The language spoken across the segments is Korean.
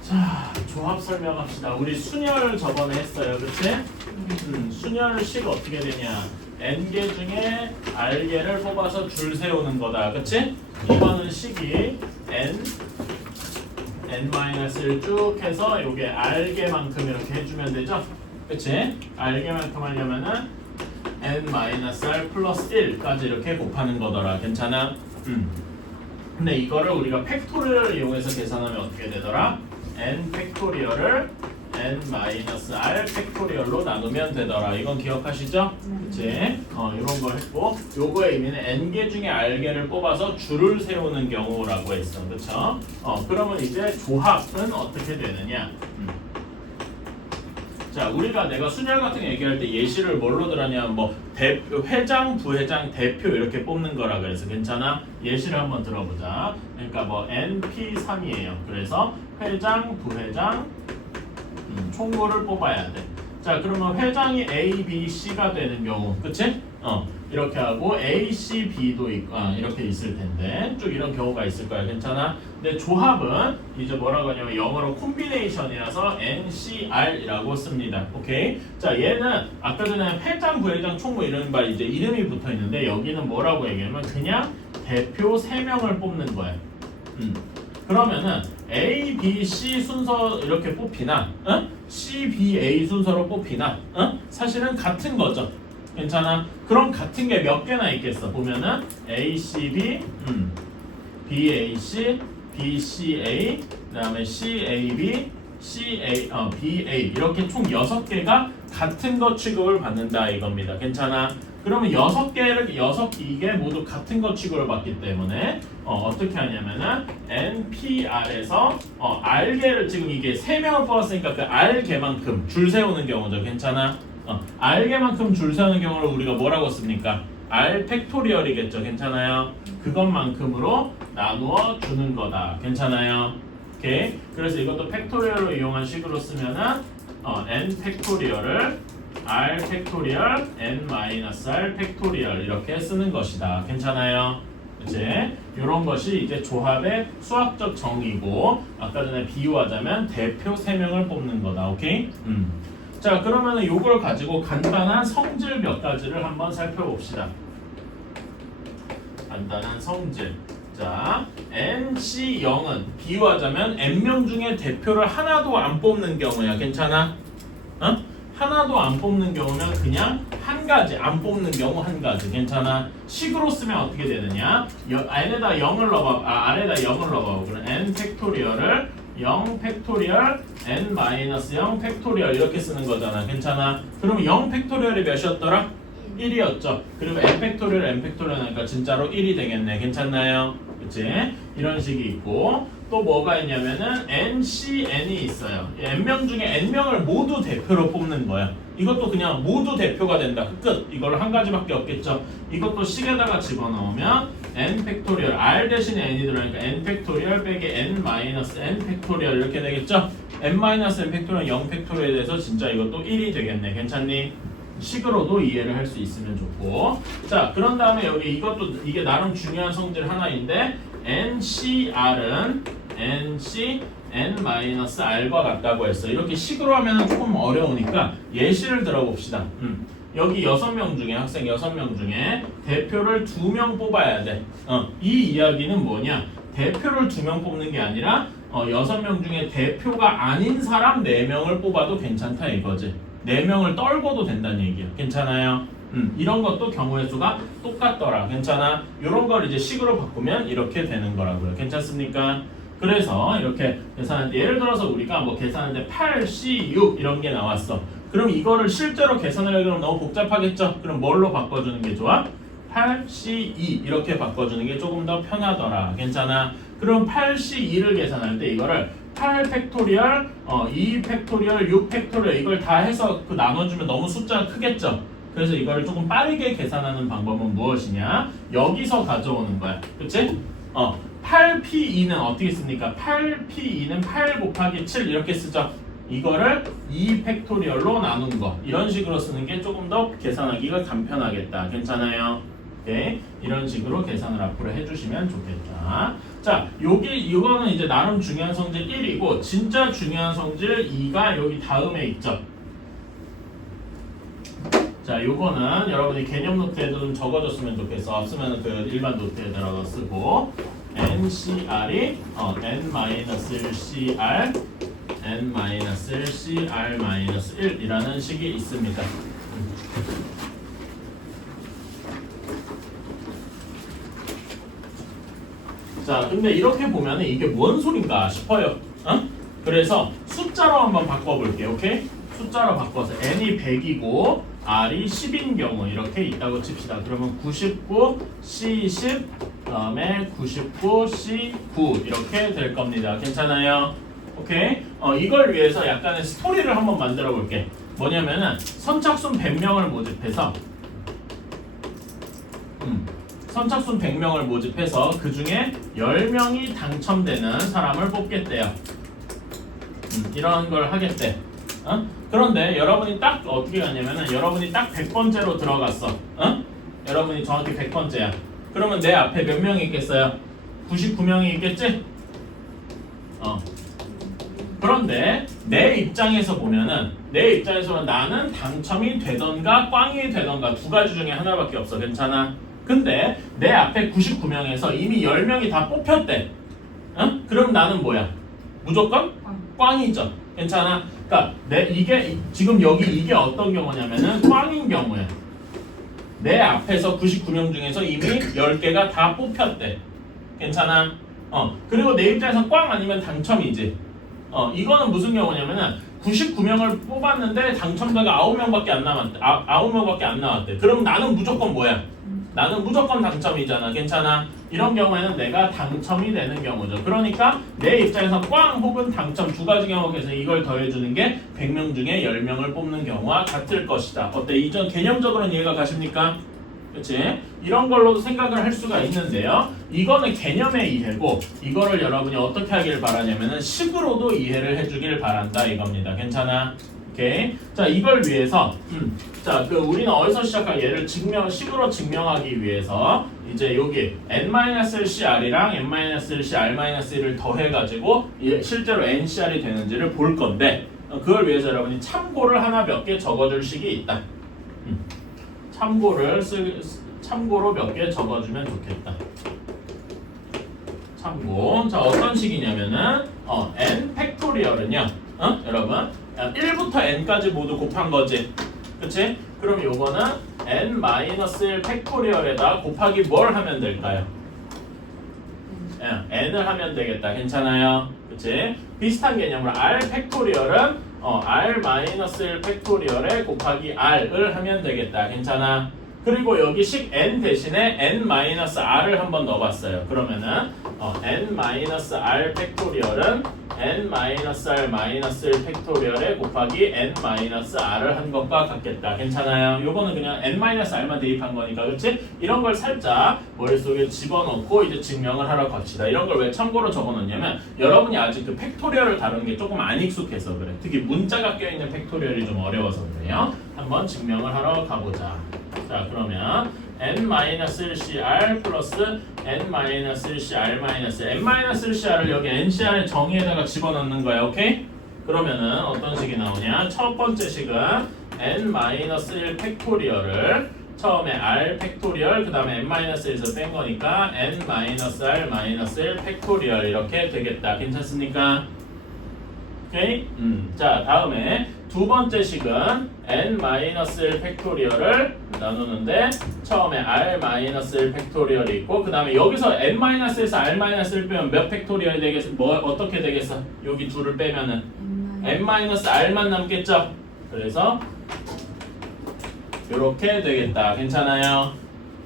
자, 조합 설명합시다. 우리 순열 저번에 했어요. 그치? 순열식 어떻게 되냐? n개 중에 r개를 뽑아서 줄 세우는 거다. 그치? 이거는 식이 n-1 쭉 해서 요게 r개만큼 이렇게 해주면 되죠? 그치? r개만큼 하려면은 n-r 플러스 1까지 이렇게 곱하는 거더라. 괜찮아? 근데 이거를 우리가 팩토리얼을 이용해서 계산하면 어떻게 되더라? n 팩토리얼을 n-r 팩토리얼로 나누면 되더라. 이건 기억하시죠? 그치? 이런 걸 했고, 요거의 의미는 n개 중에 r개를 뽑아서 줄을 세우는 경우라고 했어. 그쵸? 그러면 이제 조합은 어떻게 되느냐? 자, 우리가 내가 순열 같은 거 얘기할 때 예시를 뭘로 들었냐면 뭐 대표, 회장, 부회장, 대표 이렇게 뽑는 거라 그래서 괜찮아? 예시를 한번 들어보자. 그러니까 뭐 NP3이에요. 그래서 회장, 부회장, 총무를 뽑아야 돼. 자, 그러면 회장이 A, B, C가 되는 경우, 그치? 이렇게 하고 A, C, B도 있고, 이렇게 있을 텐데 쭉 이런 경우가 있을 거야. 괜찮아? 근데 조합은 이제 뭐라고 하냐면 영어로 콤비네이션이라서 NCR이라고 씁니다. 오케이? 자, 얘는 아까 전에 회장, 부회장, 총무 이런 바 이제 이름이 붙어 있는데 여기는 뭐라고 얘기하면 그냥 대표 3명을 뽑는 거야. 그러면은 A, B, C 순서 이렇게 뽑히나, C, B, A 순서로 뽑히나, 사실은 같은 거죠. 괜찮아? 그럼 같은 게 몇 개나 있겠어? 보면은 A, C, B, B, A, C, B, C, A, 그다음에 C, A, B, C, A, B, A 이렇게 총 6개가 같은 거 취급을 받는다 이겁니다. 괜찮아? 그러면 6개 모두 같은 거 취급을 받기 때문에 어떻게 하냐면은 NPR에서 R개를 지금 이게 3명을 뽑았으니까 그 R개만큼 줄 세우는 경우죠. 괜찮아? R개만큼 줄 세우는 경우를 우리가 뭐라고 씁니까? R 팩토리얼이겠죠. 괜찮아요? 그것만큼으로 나누어 주는 거다. 괜찮아요? 오케이. 그래서 이것도 팩토리얼로 이용한 식으로 쓰면은 N 팩토리얼을 R 팩토리얼 N-R 팩토리얼 이렇게 쓰는 것이다. 괜찮아요? 이제 이런 것이 이제 조합의 수학적 정의고 아까 전에 비유하자면 대표 3명을 뽑는 거다. 오케이? 자, 그러면은 요걸 가지고 간단한 성질 몇 가지를 한번 살펴봅시다. 간단한 성질. 자, NC0은 비유하자면 N명 중에 대표를 하나도 안 뽑는 경우야. 괜찮아? 하나도 안 뽑는 경우면 그냥 한 가지, 안 뽑는 경우 한 가지. 괜찮아? 식으로 쓰면 어떻게 되느냐? n에다 0을 넣어봐. R에다 0을 넣어봐. 그럼 n 팩토리얼을 0 팩토리얼 n-0 팩토리얼 이렇게 쓰는 거잖아. 괜찮아? 그럼 0 팩토리얼이 몇이었더라? 1이었죠. 그리고 n 팩토리얼 n 팩토리얼 하니까 진짜로 1이 되겠네. 괜찮나요? 그치? 이런 식이 있고 또 뭐가 있냐면은 NCN이 있어요. n명 중에 n명을 모두 대표로 뽑는 거야. 이것도 그냥 모두 대표가 된다. 끝. 이걸 한 가지밖에 없겠죠. 이것도 식에다가 집어넣으면 n 팩토리얼 r 대신에 n이 들어가니까 n 팩토리얼 빼기 n-n 팩토리얼 이렇게 되겠죠. n-n 팩토리얼 0 팩토리얼에 대해서 진짜 이것도 1이 되겠네. 괜찮니? 식으로도 이해를 할 수 있으면 좋고. 자, 그런 다음에 여기 이것도 이게 나름 중요한 성질 하나인데 NCR은 NC N-R과 같다고 했어. 이렇게 식으로 하면 조금 어려우니까 예시를 들어봅시다. 여기 6명 중에 학생 6명 중에 대표를 2명 뽑아야 돼. 이 이야기는 뭐냐? 대표를 2명 뽑는 게 아니라 6명 중에 대표가 아닌 사람 4명을 뽑아도 괜찮다 이거지. 4명을 떨궈도 된다는 얘기야. 괜찮아요? 이런 것도 경우의 수가 똑같더라. 괜찮아? 이런 걸 이제 식으로 바꾸면 이렇게 되는 거라고요. 괜찮습니까? 그래서 이렇게 계산할 때 예를 들어서 우리가 뭐 계산할 때 8C6 이런 게 나왔어. 그럼 이거를 실제로 계산하려고 하면 너무 복잡하겠죠? 그럼 뭘로 바꿔주는 게 좋아? 8C2 이렇게 바꿔주는 게 조금 더 편하더라. 괜찮아? 그럼 8C2를 계산할 때 이거를 8 팩토리얼, 2 팩토리얼, 6 팩토리얼 이걸 다 해서 그 나눠주면 너무 숫자가 크겠죠? 그래서 이거를 조금 빠르게 계산하는 방법은 무엇이냐? 여기서 가져오는 거야. 그치? 8P2는 어떻게 씁니까? 8P2는 8 곱하기 7 이렇게 쓰죠? 이거를 2 팩토리얼로 나눈 거 이런 식으로 쓰는 게 조금 더 계산하기가 간편하겠다. 괜찮아요? 오케이? 이런 식으로 계산을 앞으로 해주시면 좋겠다. 자, 이거는 이제 나름 중요한 성질 1이고 진짜 중요한 성질 2가 여기 다음에 있죠. 자, 요거는 여러분이 개념 노트에도 좀 적어줬으면 좋겠어. 없으면 그 일반 노트에다가 쓰고 NCR이 N-1CR N-1CR-1이라는 식이 있습니다. 자, 근데 이렇게 보면 이게 뭔 소린가 싶어요. 그래서 숫자로 한번 바꿔볼게요. 오케이? 숫자로 바꿔서 n이 100이고 r이 10인 경우 이렇게 있다고 칩시다. 그러면 99, c 10, 그다음에 99, c 9 이렇게 될 겁니다. 괜찮아요? 오케이? 이걸 위해서 약간의 스토리를 한번 만들어 볼게. 뭐냐면은 선착순 100명을 모집해서 선착순 100명을 모집해서 그 중에 10명이 당첨되는 사람을 뽑겠대요. 이런 걸 하겠대. 그런데 여러분이 딱 어떻게 하냐면은 여러분이 딱 100번째로 들어갔어. 여러분이 정확히 100번째야. 그러면 내 앞에 몇 명이 있겠어요? 99명이 있겠지? 그런데 내 입장에서 보면은 나는 당첨이 되던가 꽝이 되던가 두 가지 중에 하나밖에 없어. 괜찮아? 근데 내 앞에 99명에서 이미 10명이 다 뽑혔대. 그럼 나는 뭐야? 무조건 꽝이죠. 괜찮아? 그러니까 이게 지금 여기 이게 어떤 경우냐면은 꽝인 경우야. 내 앞에서 99명 중에서 이미 10개가 다 뽑혔대. 괜찮아? 그리고 내 입장에서 꽝 아니면 당첨이지. 이거는 무슨 경우냐면은 99명을 뽑았는데 당첨자가 9명밖에 안 남았대. 9명밖에 안 나왔대. 그럼 나는 무조건 뭐야? 나는 무조건 당첨이잖아. 괜찮아? 이런 경우에는 내가 당첨이 되는 경우죠. 그러니까 내 입장에서 꽝 혹은 당첨 두 가지 경우에서 이걸 더해주는 게 100명 중에 10명을 뽑는 경우와 같을 것이다. 어때? 이전 개념적으로는 이해가 가십니까? 그치? 이런 걸로도 생각을 할 수가 있는데요. 이거는 개념의 이해고 이거를 여러분이 어떻게 하길 바라냐면은 식으로도 이해를 해주길 바란다 이겁니다. 괜찮아? 오케이. 자, 이걸 위해서 자, 우리는 어디서 시작할 얘를 식으로 증명하기 위해서 이제 여기 n-1cr이랑 n-1cr-1을 더해가지고 실제로 ncr이 되는지를 볼 건데 그걸 위해서 여러분이 참고를 하나 몇 개 적어줄 식이 있다. 참고로 몇 개 적어주면 좋겠다. 참고. 자, 어떤 식이냐면은 n 팩토리얼은요. 여러분 1부터 n까지 모두 곱한 거지. 그치? 그럼 요거는 n-1 팩토리얼에다 곱하기 뭘 하면 될까요? n을 하면 되겠다. 괜찮아요? 그치? 비슷한 개념으로 r 팩토리얼은 r-1 팩토리얼에 곱하기 r을 하면 되겠다. 괜찮아? 그리고 여기 식 n 대신에 n-r을 한번 넣어봤어요. 그러면은 n-r 팩토리얼은 n-r-1 팩토리얼에 곱하기 n-r을 한 것과 같겠다. 괜찮아요? 요거는 그냥 n-r만 대입한 거니까, 그렇지? 이런 걸 살짝 머릿속에 집어넣고 이제 증명을 하러 갑시다. 이런 걸 왜 참고로 적어놓냐면 여러분이 아직 그 팩토리얼을 다루는 게 조금 안 익숙해서 그래. 특히 문자가 껴있는 팩토리얼이 좀 어려워서 그래요. 한번 증명을 하러 가보자. 자, 그러면 n-1cr 플러스 n-1cr n-1cr을 여기 ncr의 정의에다가 집어넣는 거야. 오케이? 그러면은 어떤 식이 나오냐? 첫 번째 식은 n-1 팩토리얼을 처음에 r 팩토리얼 그 다음에 n-1에서 뺀 거니까 n-r-1 팩토리얼 이렇게 되겠다. 괜찮습니까? 오케이? 자, 다음에 두 번째 식은 n-1 팩토리얼을 나누는데 처음에 r-1 팩토리얼이 있고 그 다음에 여기서 n-에서 r-를 빼면 몇 팩토리얼이 되겠어? 어떻게 되겠어? 여기 둘을 빼면은 n-r만 남겠죠? 그래서 이렇게 되겠다. 괜찮아요?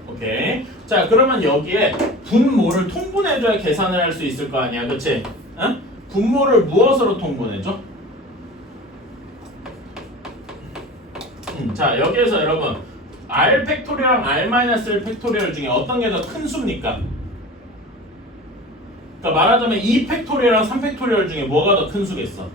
오케이. 자, 그러면 여기에 분모를 통분해줘야 계산을 할 수 있을 거 아니야. 그치? 응? 분모를 무엇으로 통분해줘? 자, 여기에서 여러분 r 팩토리얼랑 r-1 팩토리얼 중에 어떤 게 더 큰 수입니까? 그러니까 말하자면 2 팩토리얼랑 3 팩토리얼 중에 뭐가 더 큰 수겠어?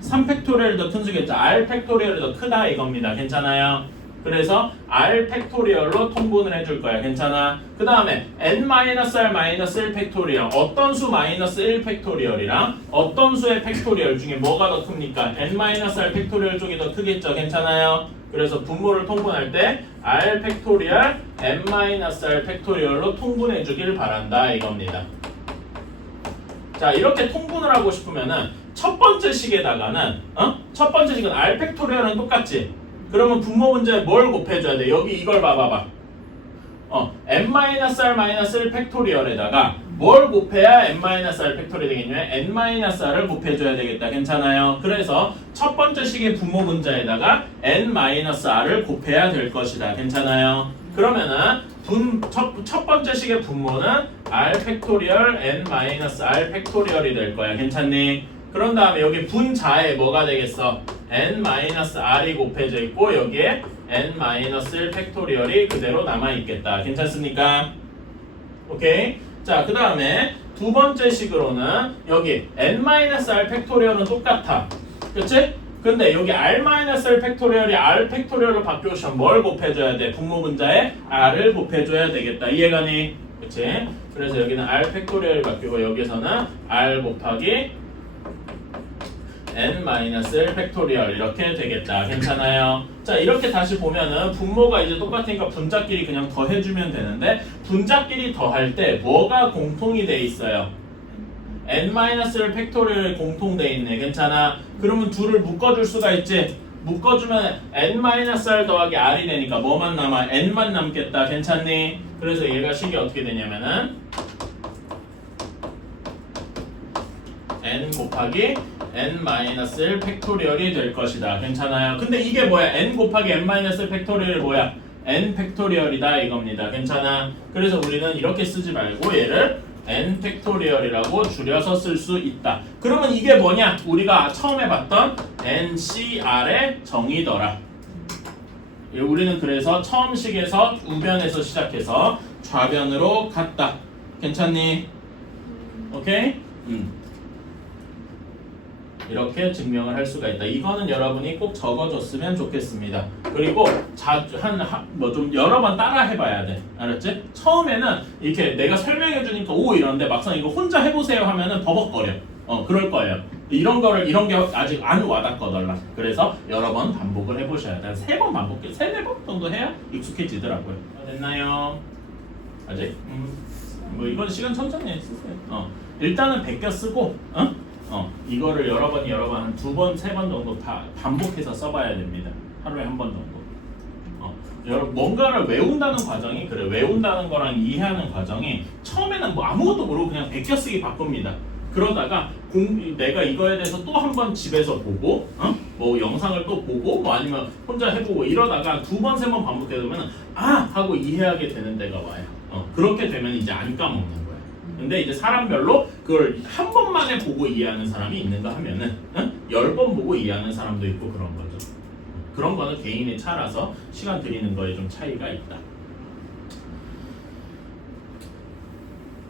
3 팩토리얼이 더 큰 수겠죠. r 팩토리얼이 더 크다 이겁니다. 괜찮아요? 그래서 r 팩토리얼로 통분을 해줄 거야. 괜찮아? 그 다음에 n-r-1 팩토리얼 어떤 수 마이너스 1 팩토리얼이랑 어떤 수의 팩토리얼 중에 뭐가 더 큽니까? n-r 팩토리얼 쪽이 더 크겠죠. 괜찮아요? 그래서 분모를 통분할 때 r 팩토리얼 n-r 팩토리얼로 통분해 주길 바란다 이겁니다. 자, 이렇게 통분을 하고 싶으면은 첫 번째 식에다가는 첫 번째 식은 r 팩토리얼은 똑같지. 그러면 분모 문제에 뭘 곱해줘야 돼? 여기 이걸 봐봐봐. n-r-1 팩토리얼에다가 뭘 곱해야 n-r 팩토리얼이 되겠냐면 n-r을 곱해줘야 되겠다. 괜찮아요? 그래서 첫 번째 식의 분모 문자에다가 n-r을 곱해야 될 것이다. 괜찮아요? 그러면은 첫 번째 식의 분모는 r 팩토리얼 n-r 팩토리얼이 될 거야. 괜찮니? 그런 다음에 여기 분자에 뭐가 되겠어? n-r이 곱해져 있고 여기에 n-1 팩토리얼이 그대로 남아있겠다. 괜찮습니까? 오케이? 자, 그 다음에 두 번째 식으로는 여기 n-r 팩토리얼은 똑같아. 그치? 근데 여기 r-r 팩토리얼이 r 팩토리얼로 바뀌어서 뭘 곱해줘야 돼? 분모 분자에 r을 곱해줘야 되겠다. 이해가니? 그치? 그래서 여기는 r 팩토리얼이 바뀌고 여기서는 r 곱하기 n-1 팩토리얼 이렇게 되겠다. 괜찮아요? 자, 이렇게 다시 보면은 분모가 이제 똑같으니까 분자끼리 그냥 더해주면 되는데 분자끼리 더할 때 뭐가 공통이 돼 있어요? n-1 팩토리얼이 공통돼 있네. 괜찮아? 그러면 둘을 묶어줄 수가 있지? 묶어주면 n-r 더하기 r이 되니까 뭐만 남아? n만 남겠다. 괜찮니? 그래서 얘가 식이 어떻게 되냐면은 n 곱하기 n-1 팩토리얼이 될 것이다. 괜찮아요? 근데 이게 뭐야? n 곱하기 n-1 팩토리얼이 뭐야? n 팩토리얼이다 이겁니다. 괜찮아? 그래서 우리는 이렇게 쓰지 말고 얘를 n 팩토리얼이라고 줄여서 쓸 수 있다. 그러면 이게 뭐냐? 우리가 처음에 봤던 NCR의 정의더라. 우리는 그래서 처음 식에서 우변에서 시작해서 좌변으로 갔다. 괜찮니? 오케이? 이렇게 증명을 할 수가 있다. 이거는 여러분이 꼭 적어줬으면 좋겠습니다. 그리고 뭐 좀 여러 번 따라 해봐야 돼. 알았지? 처음에는 이렇게 내가 설명해 주니까 오 이러는데 막상 이거 혼자 해보세요 하면은 버벅거려. 그럴 거예요. 이런 게 아직 안 와닿거든요. 그래서 여러 번 반복을 해보셔야 돼. 3번 반복해, 3-4번 정도 해야 익숙해지더라고요. 됐나요? 아직? 뭐 이건 시간 천천히 쓰세요. 일단은 베껴 쓰고, 이거를 여러 번 한 2번, 3번 정도 반복해서 써봐야 됩니다. 하루에 한 번 정도. 뭔가를 외운다는 과정이 그래. 외운다는 거랑 이해하는 과정이 처음에는 뭐 아무것도 모르고 그냥 베껴 쓰기 바쁩니다. 그러다가 내가 이거에 대해서 또 한 번 집에서 보고, 뭐 영상을 또 보고, 뭐 아니면 혼자 해보고 이러다가 2번, 3번 반복해 보면 하고 이해하게 되는 데가 와요. 그렇게 되면 이제 안 까먹는 거예요. 근데 이제 사람별로 그걸 한 번만에 보고 이해하는 사람이 있는가 하면은 10번 보고 이해하는 사람도 있고 그런 거죠. 그런 거는 개인의 차라서 시간 들이는 거에 좀 차이가 있다.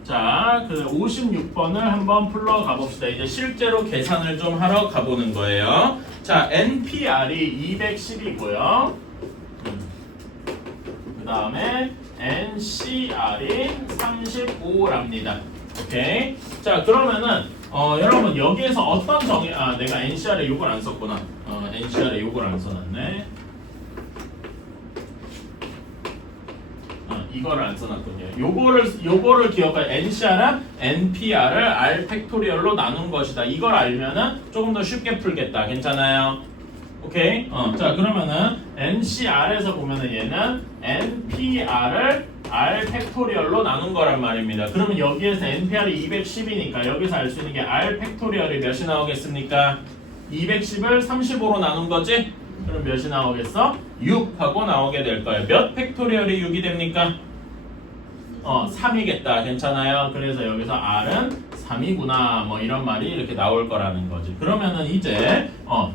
자, 그 56번을 한번 풀러 가봅시다. 이제 실제로 계산을 좀 하러 가보는 거예요. 자, NPR이 210이고요. 그 다음에 NCR이 35랍니다. 오케이. 자, 그러면은 여러분 여기에서 어떤 내가 NCR에 요걸 안 썼구나. NCR에 요걸 안 써놨네. 이거를 안 써놨군요. 요거를 기억할 NCR은 NPR을 R 팩토리얼로 나눈 것이다. 이걸 알면은 조금 더 쉽게 풀겠다. 괜찮아요? 오케이? 자, 그러면은 NCR에서 보면은 얘는 NPR을 R 팩토리얼로 나눈 거란 말입니다. 그러면 여기에서 NPR이 210이니까 여기서 알 수 있는 게 R 팩토리얼이 몇이 나오겠습니까? 210을 35로 나눈 거지? 그럼 몇이 나오겠어? 6 하고 나오게 될 거예요. 몇 팩토리얼이 6이 됩니까? 3이겠다. 괜찮아요? 그래서 여기서 R은 3이구나. 뭐 이런 말이 이렇게 나올 거라는 거지. 그러면은 이제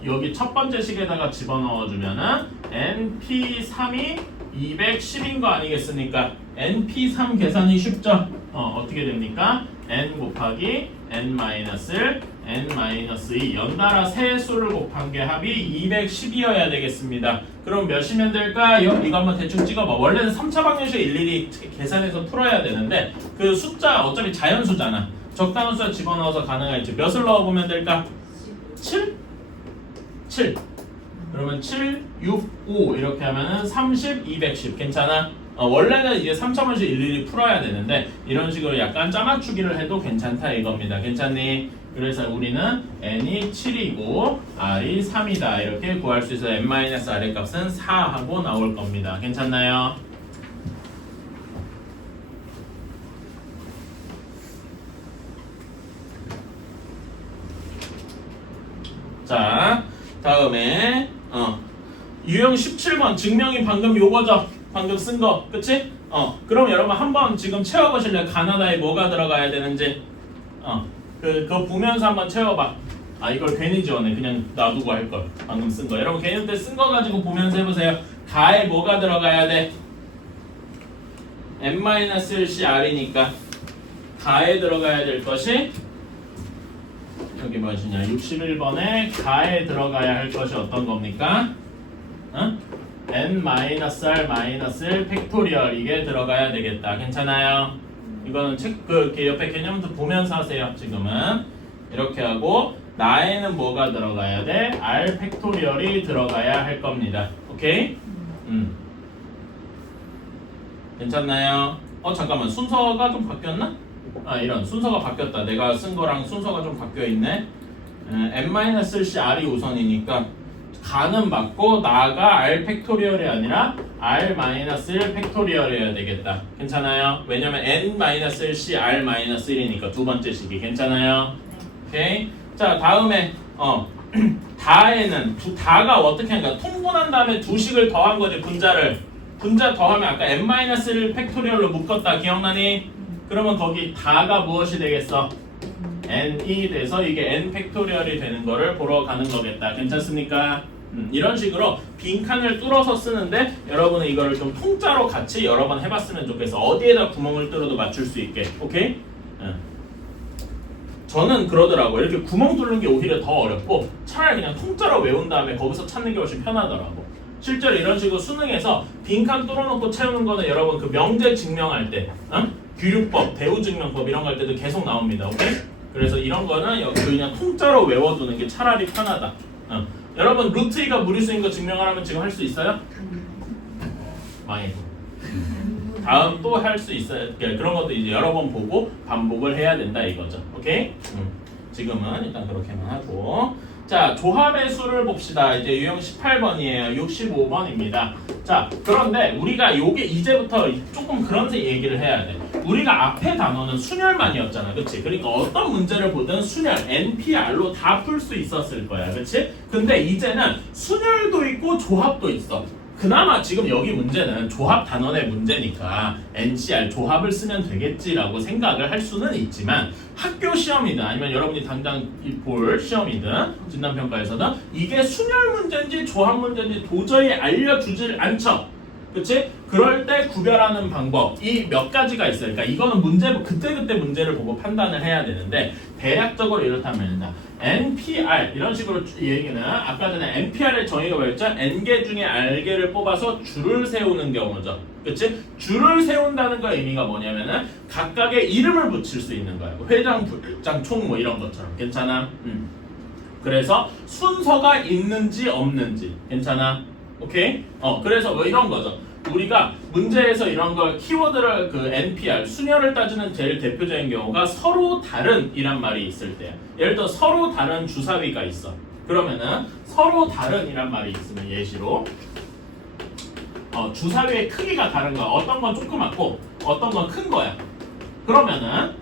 여기 첫 번째 식에다가 집어넣어주면은 NP3이 210인 거 아니겠습니까? NP3 계산이 쉽죠? 어떻게 됩니까? n 곱하기 n-2 연달아 세 수를 곱한 게 합이 212여야 되겠습니다. 그럼 몇이면 될까요? 이거 한번 대충 찍어봐. 원래는 3차 방정식 일일이 계산해서 풀어야 되는데 그 숫자 어차피 자연수잖아. 적당한 숫자 집어넣어서 가능할지 몇을 넣어보면 될까? 7? 7. 그러면 7, 6, 5 이렇게 하면은 30, 210 괜찮아? 원래는 이제 3차 방정식 일일이 풀어야 되는데 이런 식으로 약간 짜맞추기를 해도 괜찮다 이겁니다. 괜찮니? 그래서 우리는 n이 7이고 r이 3이다 이렇게 구할 수 있어서 n-r의 값은 4 하고 나올 겁니다. 괜찮나요? 자, 다음에 유형 17번 증명이 방금 요거죠. 방금 쓴 거, 그치? 그럼 여러분 한번 지금 채워보실래요? 가나다에 뭐가 들어가야 되는지. 그거 보면서 한번 채워봐. 이걸 괜히 지원해. 그냥 놔두고 할 걸. 방금 쓴 거. 여러분 개념 때 쓴 거 가지고 보면서 해보세요. 가에 뭐가 들어가야 돼? n-1cr이니까 가에 들어가야 될 것이 여기 무엇이냐? 61번에 가에 들어가야 할 것이 어떤 겁니까? n-r-1 팩토리얼 이게 들어가야 되겠다. 괜찮아요? 이거는 옆에 개념도 보면서 하세요. 지금은 이렇게 하고 나에는 뭐가 들어가야 돼? r 팩토리얼이 들어가야 할 겁니다. 오케이? 괜찮나요? 잠깐만 순서가 좀 바뀌었나? 이런 순서가 바뀌었다. 내가 쓴 거랑 순서가 좀 바뀌어 있네. n-r이 우선이니까 가는 맞고 나가 r 팩토리얼이 아니라 r-1 팩토리얼이어야 되겠다. 괜찮아요? 왜냐면 n-1c r-1이니까 두 번째 식이 괜찮아요? 오케이. 자 다음에 다에는 다가 어떻게 하는가? 통분한 다음에 두 식을 더한 거지. 분자 더하면 아까 n-1 팩토리얼로 묶었다. 기억나니? 그러면 거기 다가 무엇이 되겠어? n이 돼서 이게 n 팩토리얼이 되는 거를 보러 가는 거겠다. 괜찮습니까? 이런 식으로 빈칸을 뚫어서 쓰는데 여러분은 이거를 좀 통짜로 같이 여러 번 해봤으면 좋겠어. 어디에다 구멍을 뚫어도 맞출 수 있게. 오케이? 저는 그러더라고. 이렇게 구멍 뚫는 게 오히려 더 어렵고 차라리 그냥 통짜로 외운 다음에 거기서 찾는 게 훨씬 편하더라고. 실제로 이런 식으로 수능에서 빈칸 뚫어놓고 채우는 거는 여러분 그 명제 증명할 때 규율법, 대우증명법 이런 거 할 때도 계속 나옵니다. 오케이? 그래서 이런 거는 여기 그냥 통짜로 외워두는 게 차라리 편하다. 여러분 루트 2가 무리수인 거 증명하라면 지금 할 수 있어요? 망했고. 다음 또 할 수 있어요. 그런 것도 이제 여러 번 보고 반복을 해야 된다 이거죠. 오케이? 지금은 일단 그렇게만 하고. 자, 조합의 수를 봅시다. 이제 유형 18번이에요. 65번입니다. 자, 그런데 우리가 요게 이제부터 조금 그런 얘기를 해야 돼. 우리가 앞에 단어는 순열만이었잖아. 그치? 그러니까 어떤 문제를 보든 순열, NPR로 다 풀 수 있었을 거야. 그치? 근데 이제는 순열도 있고 조합도 있어. 그나마 지금 여기 문제는 조합 단원의 문제니까 NCR 조합을 쓰면 되겠지라고 생각을 할 수는 있지만 학교 시험이든 아니면 여러분이 당장 볼 시험이든 진단평가에서는 이게 순열 문제인지 조합 문제인지 도저히 알려주질 않죠. 그치? 그럴 때 구별하는 방법 이 몇 가지가 있어요. 그러니까 이거는 문제 그때그때 문제를 보고 판단을 해야 되는데 대략적으로 이렇다면입니다. NPR 이런 식으로 얘기는 아까 전에 NPR의 정의가 뭐였죠? N개 중에 R개를 뽑아서 줄을 세우는 경우죠. 그치? 줄을 세운다는 거 의미가 뭐냐면은 각각의 이름을 붙일 수 있는 거야. 회장, 부장, 총 뭐 이런 것처럼. 괜찮아? 그래서 순서가 있는지 없는지. 괜찮아? 오케이? 그래서 뭐 이런 거죠. 우리가 문제에서 이런 걸 키워드를 그 NPR 순열을 따지는 제일 대표적인 경우가 서로 다른 이란 말이 있을 때야. 예를 들어 서로 다른 주사위가 있어. 그러면은 서로 다른 이란 말이 있으면 예시로 주사위의 크기가 다른 거야. 어떤 건 조그맣고 어떤 건 큰 거야. 그러면은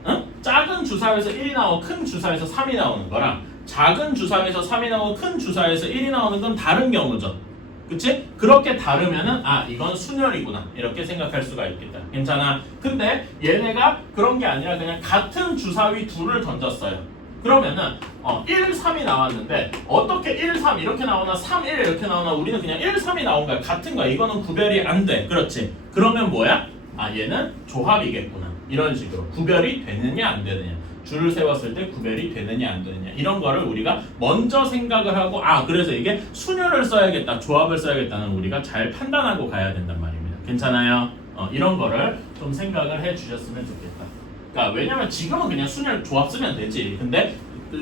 작은 주사위에서 1이 나오고 큰 주사위에서 3이 나오는 거랑 작은 주사위에서 3이 나오고 큰 주사위에서 1이 나오는 건 다른 경우죠. 그치? 그렇게 다르면은 이건 순열이구나 이렇게 생각할 수가 있겠다. 괜찮아? 근데 얘네가 그런 게 아니라 그냥 같은 주사위 둘을 던졌어요. 그러면은 1, 3이 나왔는데 어떻게 1, 3 이렇게 나오나 3, 1 이렇게 나오나 우리는 그냥 1, 3이 나온 거야. 같은 거야. 이거는 구별이 안 돼. 그렇지? 그러면 뭐야? 얘는 조합이겠구나. 이런 식으로 구별이 되느냐 안 되느냐. 줄을 세웠을 때 구별이 되느냐 안 되느냐 이런 거를 우리가 먼저 생각을 하고 그래서 이게 순열을 써야겠다 조합을 써야겠다는 우리가 잘 판단하고 가야 된단 말입니다. 괜찮아요? 이런 거를 좀 생각을 해 주셨으면 좋겠다. 그러니까 왜냐면 지금은 그냥 순열 조합 쓰면 되지. 근데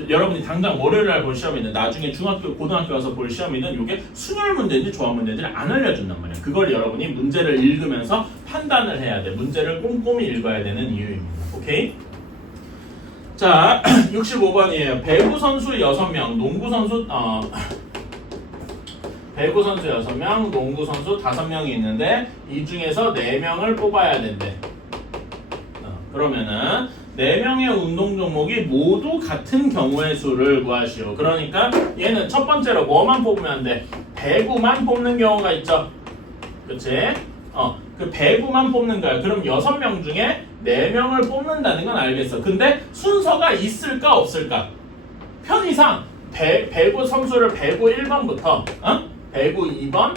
여러분이 당장 월요일 날 볼 시험이든 나중에 중학교 고등학교 가서 볼 시험이든 이게 순열 문제인지 조합 문제인지를 안 알려준단 말이야. 그걸 여러분이 문제를 읽으면서 판단을 해야 돼. 문제를 꼼꼼히 읽어야 되는 이유입니다. 오케이? 자, 65번이에요. 배구 선수 6명, 농구 선수 배구 선수 6명, 농구 선수 5명이 있는데 이 중에서 4명을 뽑아야 된대. 그러면은 4명의 운동 종목이 모두 같은 경우의 수를 구하시오. 그러니까 얘는 첫 번째로 뭐만 뽑으면 돼? 배구만 뽑는 경우가 있죠. 그치? 그 배구만 뽑는 거야. 그럼 6명 중에 4명을 뽑는다는 건 알겠어. 근데 순서가 있을까 없을까? 편의상 배구 선수를 배구 1번부터 배구 2번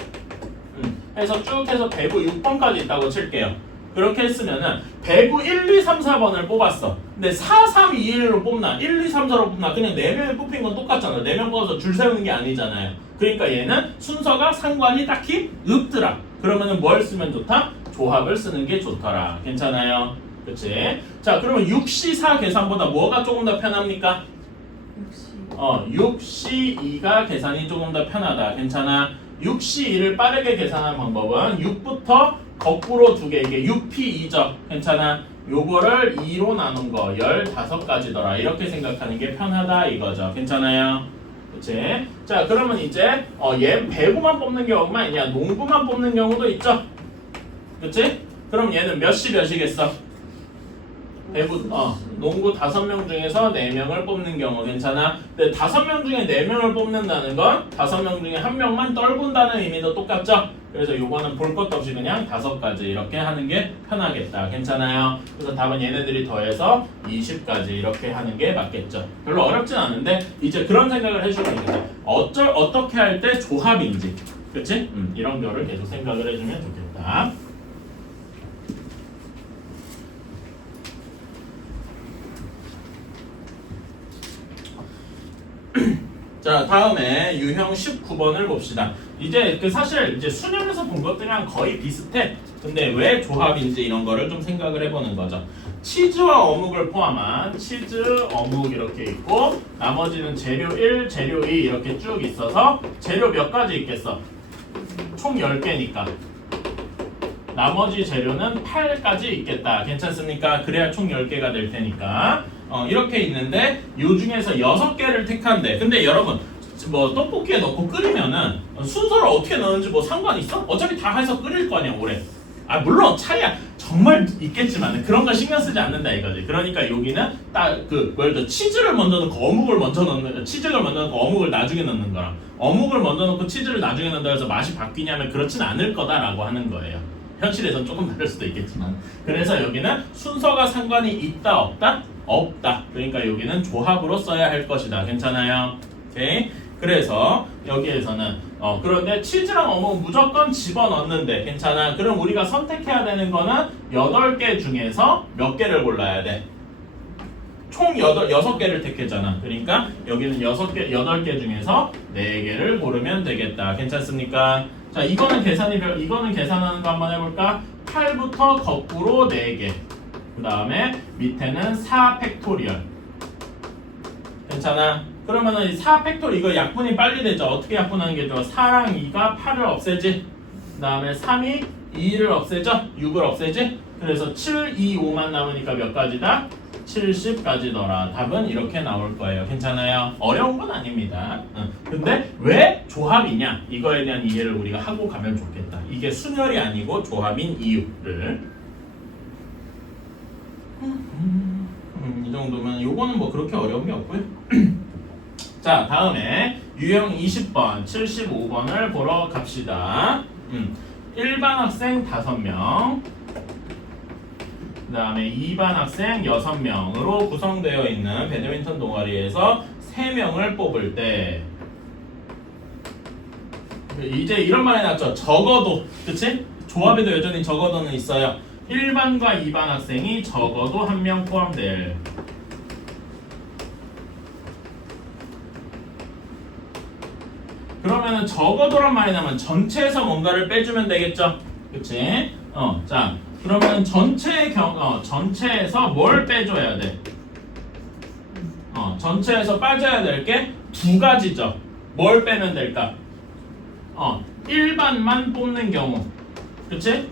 해서 쭉 해서 배구 6번까지 있다고 칠게요. 그렇게 했으면은 배구 1, 2, 3, 4번을 뽑았어. 근데 4, 3, 2, 1로 뽑나 1, 2, 3, 4로 뽑나 그냥 4명이 뽑힌 건 똑같잖아. 4명 뽑아서 줄 세우는 게 아니잖아요. 그러니까 얘는 순서가 상관이 딱히 없더라. 그러면은 뭘 쓰면 좋다? 조합을 쓰는 게 좋더라. 괜찮아요? 그치? 자, 그러면 6C4 계산보다 뭐가 조금 더 편합니까? 6C2가 계산이 조금 더 편하다. 괜찮아? 6C2를 빠르게 계산하는 방법은 6부터 거꾸로 2개, 이게 6P2죠. 괜찮아? 요거를 2로 나눈 거 15가지더라. 이렇게 생각하는 게 편하다 이거죠. 괜찮아요? 그치? 자, 그러면 이제 얘 배구만 뽑는 경우만 있냐? 농구만 뽑는 경우도 있죠? 그치? 그럼 얘는 몇이겠어? 배구, 농구 5명 중에서 4명을 뽑는 경우 괜찮아? 근데 5명 중에 4명을 뽑는다는 건 5명 중에 1명만 떨군다는 의미도 똑같죠? 그래서 요거는 볼 것도 없이 그냥 5가지 이렇게 하는 게 편하겠다. 괜찮아요? 그래서 답은 얘네들이 더해서 20가지 이렇게 하는 게 맞겠죠? 별로 어렵진 않은데 이제 그런 생각을 해주면 되겠다. 어떻게 할 때 조합인지 그치? 이런 거를 계속 생각을 해주면 좋겠다. 자, 다음에 유형 19번을 봅시다. 이제 사실 이제 수능에서 본 것들이랑 거의 비슷해. 근데 왜 조합인지 이런 거를 좀 생각을 해보는 거죠. 치즈와 어묵을 포함한 치즈, 어묵 이렇게 있고 나머지는 재료 1, 재료 2 이렇게 쭉 있어서 재료 몇 가지 있겠어? 총 10개니까 나머지 재료는 8가지 있겠다. 괜찮습니까? 그래야 총 10개가 될 테니까 이렇게 있는데 요 중에서 6개를 택한대. 근데 여러분 뭐 떡볶이에 넣고 끓이면은 순서를 어떻게 넣는지 뭐 상관 있어? 어차피 다 해서 끓일 거 아니야 오래. 물론 차이야 정말 있겠지만 그런 거 신경 쓰지 않는다 이거지. 그러니까 여기는 딱 예를 들어 치즈를 먼저 넣고 어묵을 먼저 넣는 치즈를 먼저 넣고 어묵을 나중에 넣는 거랑 어묵을 먼저 넣고 치즈를 나중에 넣는다 해서 맛이 바뀌냐면 그렇진 않을 거다라고 하는 거예요. 현실에선 조금 다를 수도 있겠지만 그래서 여기는 순서가 상관이 있다 없다? 없다. 그러니까 여기는 조합으로 써야 할 것이다. 괜찮아요? 오케이? 그래서 여기에서는 그런데 치즈랑 어묵은 무조건 집어넣는데 괜찮아? 그럼 우리가 선택해야 되는 거는 8개 중에서 몇 개를 골라야 돼? 총 6개를 택했잖아. 그러니까 여기는 8개 중에서 4개를 고르면 되겠다. 괜찮습니까? 자, 이거는 계산하는 거 한번 해볼까? 8부터 거꾸로 4개. 그 다음에 밑에는 4 팩토리얼. 괜찮아? 그러면은 4 팩토리얼 이거 약분이 빨리 되죠? 어떻게 약분하는 게 좋아? 4랑 2가 8을 없애지? 그 다음에 3이 2를 없애죠? 6을 없애지? 그래서 7, 2, 5만 남으니까 몇 가지다? 70가지더라. 답은 이렇게 나올 거예요. 괜찮아요? 어려운 건 아닙니다. 근데 왜 조합이냐? 이거에 대한 이해를 우리가 하고 가면 좋겠다. 이게 순열이 아니고 조합인 이유를. 이 정도면 요거는 뭐 그렇게 어려운 게 없고요. 자, 다음에 유형 20번, 75번을 보러 갑시다. 일반 학생 5명 그 다음에 2반 학생 6명으로 구성되어 있는 배드민턴 동아리에서 3명을 뽑을 때 이제 이런 말이 나왔죠. 적어도, 그치? 조합에도 여전히 적어도는 있어요. 1반과 2반 학생이 적어도 한 명 포함될. 그러면은 적어도란 말이 나면 전체에서 뭔가를 빼주면 되겠죠? 그치? 자, 그러면 전체에서 뭘 빼줘야 돼? 전체에서 빠져야 될 게 두 가지죠. 뭘 빼면 될까? 1반만 뽑는 경우. 그치?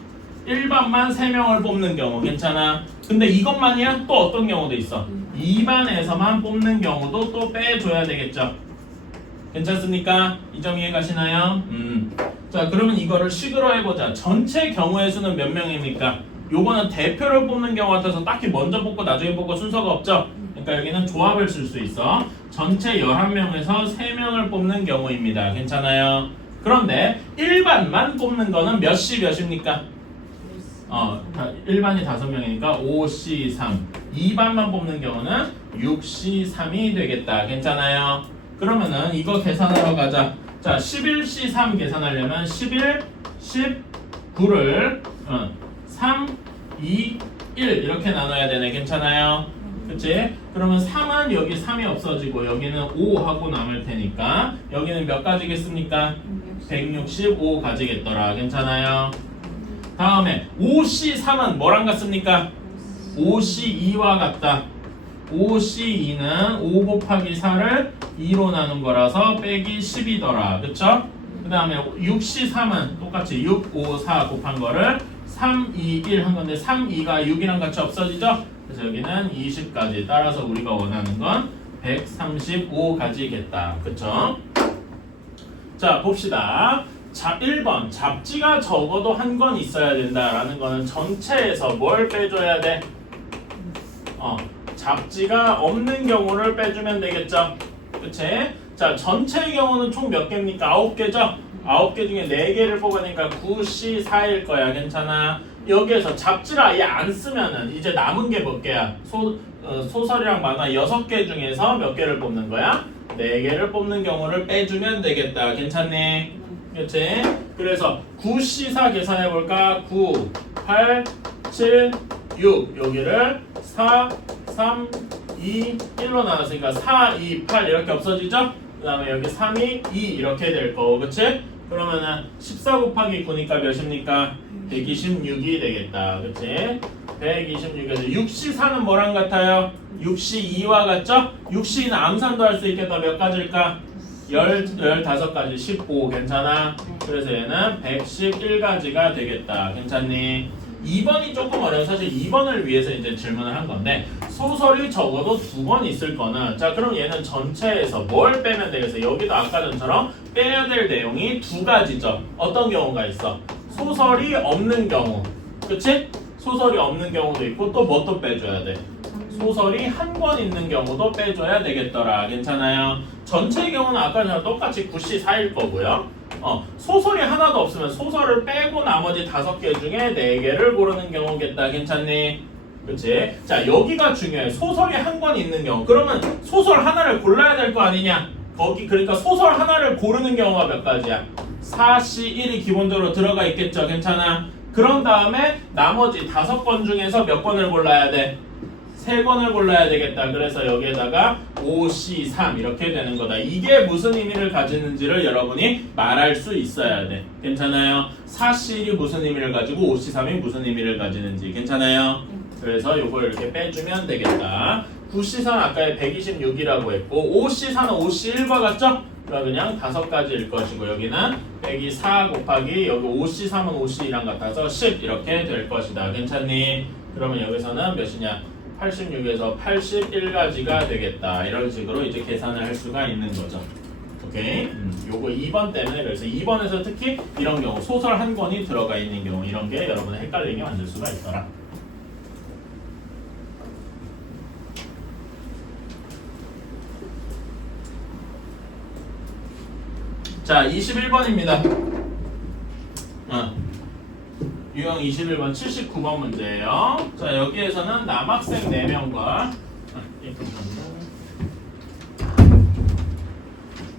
1반만 3명을 뽑는 경우. 괜찮아? 근데 이것만이야? 또 어떤 경우도 있어? 2반에서만 뽑는 경우도 또 빼줘야 되겠죠? 괜찮습니까? 이 점 이해 가시나요? 자, 그러면 이거를 식으로 해보자. 전체 경우의 수는 몇 명입니까? 요거는 대표를 뽑는 경우 같아서 딱히 먼저 뽑고 나중에 뽑고 순서가 없죠? 그러니까 여기는 조합을 쓸 수 있어. 전체 11명에서 3명을 뽑는 경우입니다. 괜찮아요? 그런데 1반만 뽑는 거는 몇입니까? 1반이 5명이니까 5C3. 2반만 뽑는 경우는 6C3이 되겠다. 괜찮아요? 그러면은 이거 계산하러 가자. 자, 11C3 계산하려면 11, 19를 3, 2, 1 이렇게 나눠야 되네. 괜찮아요? 그치? 그러면 3은 여기 3이 없어지고 여기는 5 하고 남을 테니까 여기는 몇 가지겠습니까? 165 가지겠더라. 괜찮아요? 다음에 5C3은 뭐랑 같습니까? 5C2와 같다. 5C2는 5 곱하기 4를 2로 나눈 거라서 빼기 10이더라. 그쵸? 그 다음에 6C3은 똑같이 6, 5, 4 곱한 거를 3, 2, 1 한 건데 3, 2가 6이랑 같이 없어지죠? 그래서 여기는 20까지. 따라서 우리가 원하는 건 135 가지겠다. 그쵸? 자, 봅시다. 자, 1번. 잡지가 적어도 한 권 있어야 된다라는 거는 전체에서 뭘 빼줘야 돼? 잡지가 없는 경우를 빼주면 되겠죠? 그치? 자, 전체의 경우는 총 몇 개입니까? 9개죠? 9개 중에 4개를 뽑으니까 9C4일 거야. 괜찮아? 여기에서 잡지를 아예 안 쓰면은 이제 남은 게 몇 개야? 소설이랑 만화 6개 중에서 몇 개를 뽑는 거야? 4개를 뽑는 경우를 빼주면 되겠다. 괜찮니? 그치? 그래서 9C4 계산해볼까? 9, 8, 7, 6 여기를 4, 3, 2, 1로 나눴으니까 4, 2, 8 이렇게 없어지죠? 그 다음에 여기 3, 2, 2 이렇게 될 거고 그치? 그러면은 14 곱하기 9니까 몇입니까? 126이 되겠다. 그치? 126에서 6C4는 뭐랑 같아요? 6C2와 같죠? 6C는 암산도 할 수 있겠다. 몇 가지일까? 15가지 15 괜찮아? 그래서 얘는 111가지가 되겠다. 괜찮니? 2번이 조금 어려워. 사실 2번을 위해서 이제 질문을 한 건데 소설이 적어도 2권 있을 거는 자 그럼 얘는 전체에서 뭘 빼면 되겠어? 여기도 아까 전처럼 빼야 될 내용이 2가지죠. 어떤 경우가 있어? 소설이 없는 경우 그치? 소설이 없는 경우도 있고 또 뭐 또 빼줘야 돼? 소설이 한 권 있는 경우도 빼줘야 되겠더라. 괜찮아요? 전체의 경우는 아까 전처럼 똑같이 9C4일 거고요. 소설이 하나도 없으면 소설을 빼고 나머지 5개 중에 4개를 고르는 경우겠다. 괜찮니? 그치? 자, 여기가 중요해. 소설이 한 권 있는 경우. 그러면 소설 하나를 골라야 될 거 아니냐? 그러니까 소설 하나를 고르는 경우가 몇 가지야? 4C1이 기본적으로 들어가 있겠죠. 괜찮아? 그런 다음에 나머지 5권 중에서 몇 권을 골라야 돼? 3권을 골라야 되겠다. 그래서 여기에다가 5C3 이렇게 되는 거다. 이게 무슨 의미를 가지는지를 여러분이 말할 수 있어야 돼. 괜찮아요? 4C1이 무슨 의미를 가지고 5C3이 무슨 의미를 가지는지. 괜찮아요? 그래서 요걸 이렇게 빼주면 되겠다. 9C4는 아까 126이라고 했고 5C4는 5C1과 같죠? 그러니까 그냥 5가지일 것이고 여기는 빼기 4 곱하기 여기 5C3은 5C2랑 같아서 10 이렇게 될 것이다. 괜찮니? 그러면 여기서는 몇이냐? 86에서 81가지가 되겠다. 이런 식으로 이제 계산을 할 수가 있는 거죠. 오케이? 요거 2번 때문에 그래서 2번에서 특히 이런 경우 소설 한 권이 들어가 있는 경우 이런 게 여러분을 헷갈리게 만들 수가 있더라. 자, 21번입니다. 유형 21번 79번 문제예요. 자, 여기에서는 남학생 4명과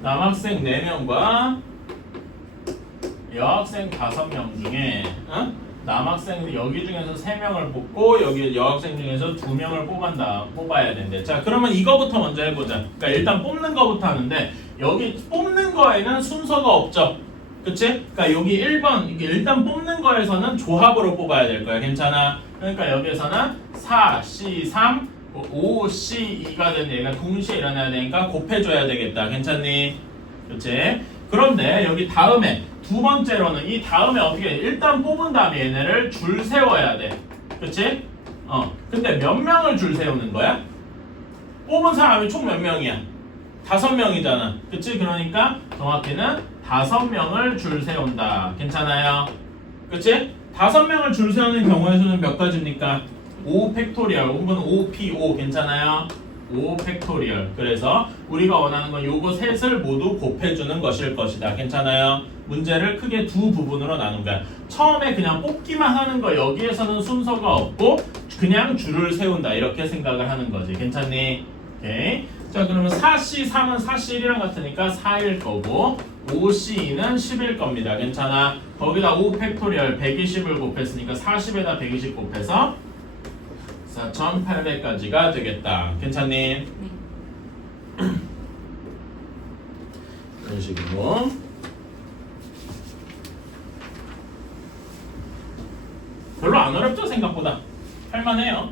남학생 4명과 여학생 5명 중에 남학생 여기 중에서 3명을 뽑고 여기 여학생 중에서 2명을 뽑아야 된대. 자, 그러면 이거부터 먼저 해보자. 그러니까 일단 뽑는 거부터 하는데 여기 뽑는 거에는 순서가 없죠. 그치? 그러니까 여기 1번 이게 일단 뽑는 거에서는 조합으로 뽑아야 될 거야. 괜찮아? 그러니까 여기에서는 4C3 5C2가 된 얘가 동시에 일어나야 되니까 곱해줘야 되겠다. 괜찮니? 그치? 그런데 여기 다음에 두 번째로는 이 다음에 어떻게 해? 일단 뽑은 다음에 얘네를 줄 세워야 돼. 그치? 근데 몇 명을 줄 세우는 거야? 뽑은 사람이 총 몇 명이야? 5명이잖아. 그치? 그러니까 정확히는 5명을 줄 세운다. 괜찮아요? 그치? 5명을 줄 세우는 경우의 수는 몇 가지입니까? 5 팩토리얼 혹은 5P5 괜찮아요? 5 팩토리얼. 그래서 우리가 원하는 건 요거 셋을 모두 곱해주는 것일 것이다. 괜찮아요? 문제를 크게 두 부분으로 나눈 거야. 처음에 그냥 뽑기만 하는 거 여기에서는 순서가 없고 그냥 줄을 세운다. 이렇게 생각을 하는 거지. 괜찮니? 오케이. 자, 그러면 4C3은 4C1이랑 같으니까 4일 거고 5C2는 10일 겁니다. 괜찮아? 거기다 5 팩토리얼 120을 곱했으니까 40에다 120 곱해서 4,800까지가 되겠다. 괜찮니? 네. 이런 식으로 별로 안 어렵죠? 생각보다 할만해요.